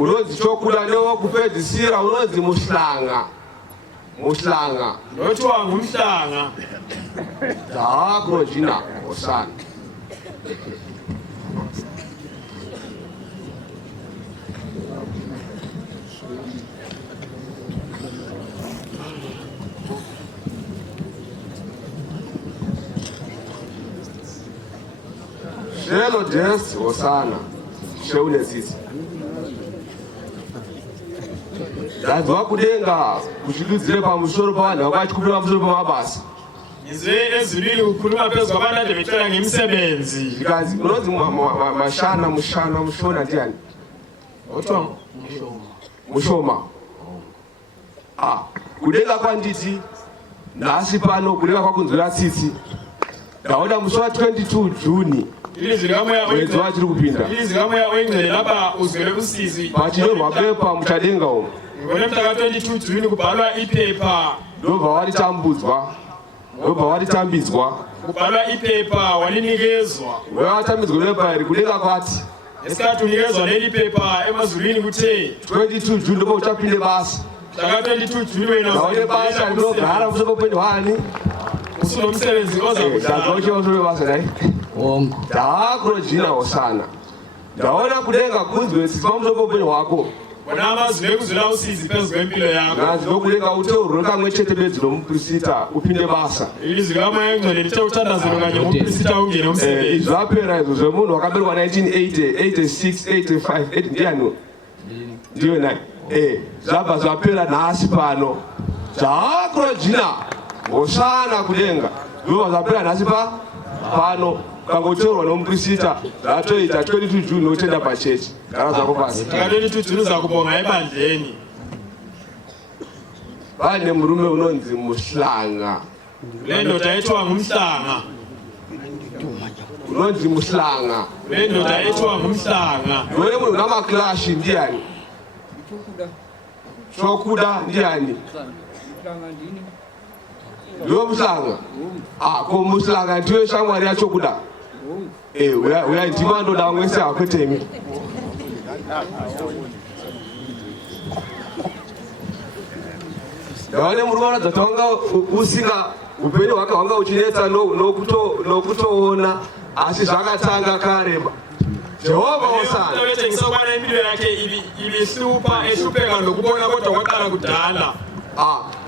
Unonzi chokuda newo kupedzisira unonzi Muhlanga. lothiwa ngumhlanga Dzakro jina Osana. Shelo dressed Osana. Sheune sisi. Ndadzwa kudenga kusvikudzire pamusoro pavanhu vakachikupira pamusoro pemabasa. ngizwe ezulwini kukhuluma phezu kwabantu ade becela ngemsebenzi Zvikanzi unonzi mushona ndiani? othiwa Mushoma. Kudenga kwanditi nhasi pano kudenga kwakunzwira tsitsi. Ndaona musi wa22 Juni ilizwi likamweya mwedzi wachiri kupinda. ilizwi likamweya wengcele lapha uzwele usizi Pachinyorwa pepa muchadenga umo. ngone mhlaka 22 Juni kubhalwa iphepha Ndobva waritambidzwa. kubhalwa iphepha walinikezwa Watambidzwa nepa iri kudenga kwati. ngesikhathi unikezwa leli phepha emazulwini kuthe 22 Juni ndoba uchapinde basa. mhlaka 22 Juni wena Ndaone basa rinogara pamusoro peupenyu hwani. usunomsebenzi oza kudala Ndadzauchiwa pamusoro pebasa dai. Dzakro jina Osana. Ndaona kudenga kunzwe tsitsi pamusoro peupenyu hwako. bona amazwi ekuzwela usizi phezu kwempilo yakho Ngazi nokudenga uteurwe kamwe chete bedzi lomuprista upinde basa. ilizwi likamweya engcele lithe uthandazelo kanye ngomprista ungene umsebenzi Zvapera izvo zvemunhu wakaberekwa 1980, 86, 85, 80 ndiani? Ndiyo nai. Zvabva zvapera nhasi pano. Dzakro jina Osana kudenga. Zvobva zvapera nhasi pano. Kangoteurwa nomuprista zvatoita 22 Juni notenda pachechi. Gara zvako pasi. mhlaka 22 Juni uza kubonga ebandleni Pane murume unonzi Muhlanga. le ndoda ethiwa ngumhlanga Unonzi Muhlanga. le ndoda ethiwa ngumhlanga Yone munhu unamaklashi ndiani? Chokuda ndiani? Ndiwe Muhlanga. Ko Muhlanga ndiwe shamwari yachokuda. Uya ndima ndoda wamwese akwetemi. Ndaone murume unoratidza kuti wanga usinga upenyu hwake hwanga uchinetsa nokutoona asi zvakatanga kare. Jehovha Osana. Utengisa ukubana impilo yakhe ibihlupha ehlupeka nokubona kodwa kwaqala kudala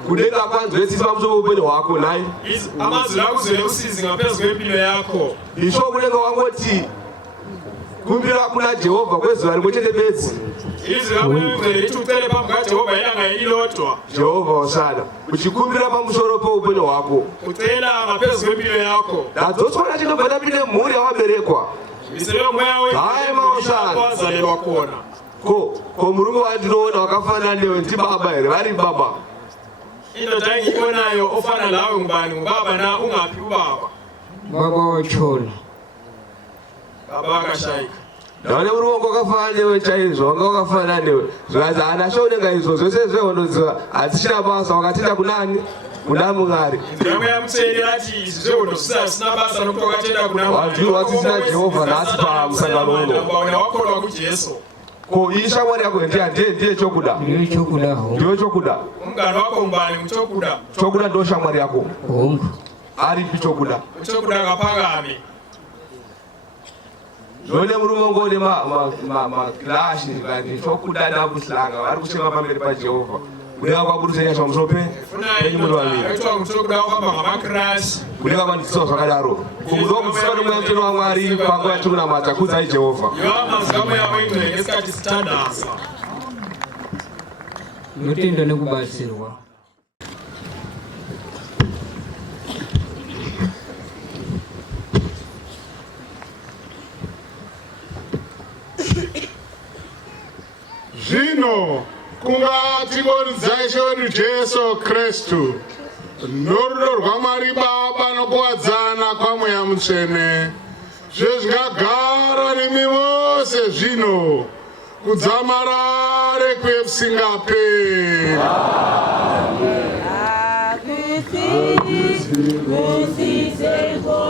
Kudenga kwanzwe tsitsi pamusoro peupenyu hwako naye. amazwi akuzwele usizi ngaphezu kwempilo yakho Isho kudenga wangoti kumbira kuna Jehovha kwezuva rimwe chete bedzi. Jehovha osana uchikumbira pamusoro poupenyu hwako ndadzoswana chinobva tapinde mhuri yavaberekwa. Hayi maosana ko murume wandinoona wakafanana newe ndibaba here? Vari baba baba wachola baba akashayika. ndaone murume wangu wakafanana newe chaizvo, wanga wakafanana newe zvikati hana shonenga izvo zvose zvehonoziva hatichina basa. Wakatinda kunani? kuna Mwari. Wajua watisina Jehovah nasi pa musangano uno. Ko ishamwari yako ndiye chokuda. Ndiyo chokuda. Chokuda ndo shamwari yako. Aripi chokuda. None murume ngone ma clash ngani chokuda na buslanga vari kushema pamberi pa Jehovah. Kulega kwaburusenya chamusope enyi munhu waviri kulega mandiso zvakadaro kudo kutsika nomweya muteno waMwari panguva yatikunamata kudzai Jehovha. Notenda nekubatsirwa. Zvino kungatikorudzai shoni Jesu Kristu norudo rwaMwari Baba nokuwadzana kwaMweya Mutsvene zvezvingagara nemi vose zvino kudzamarare kwekusingaperi. Amen.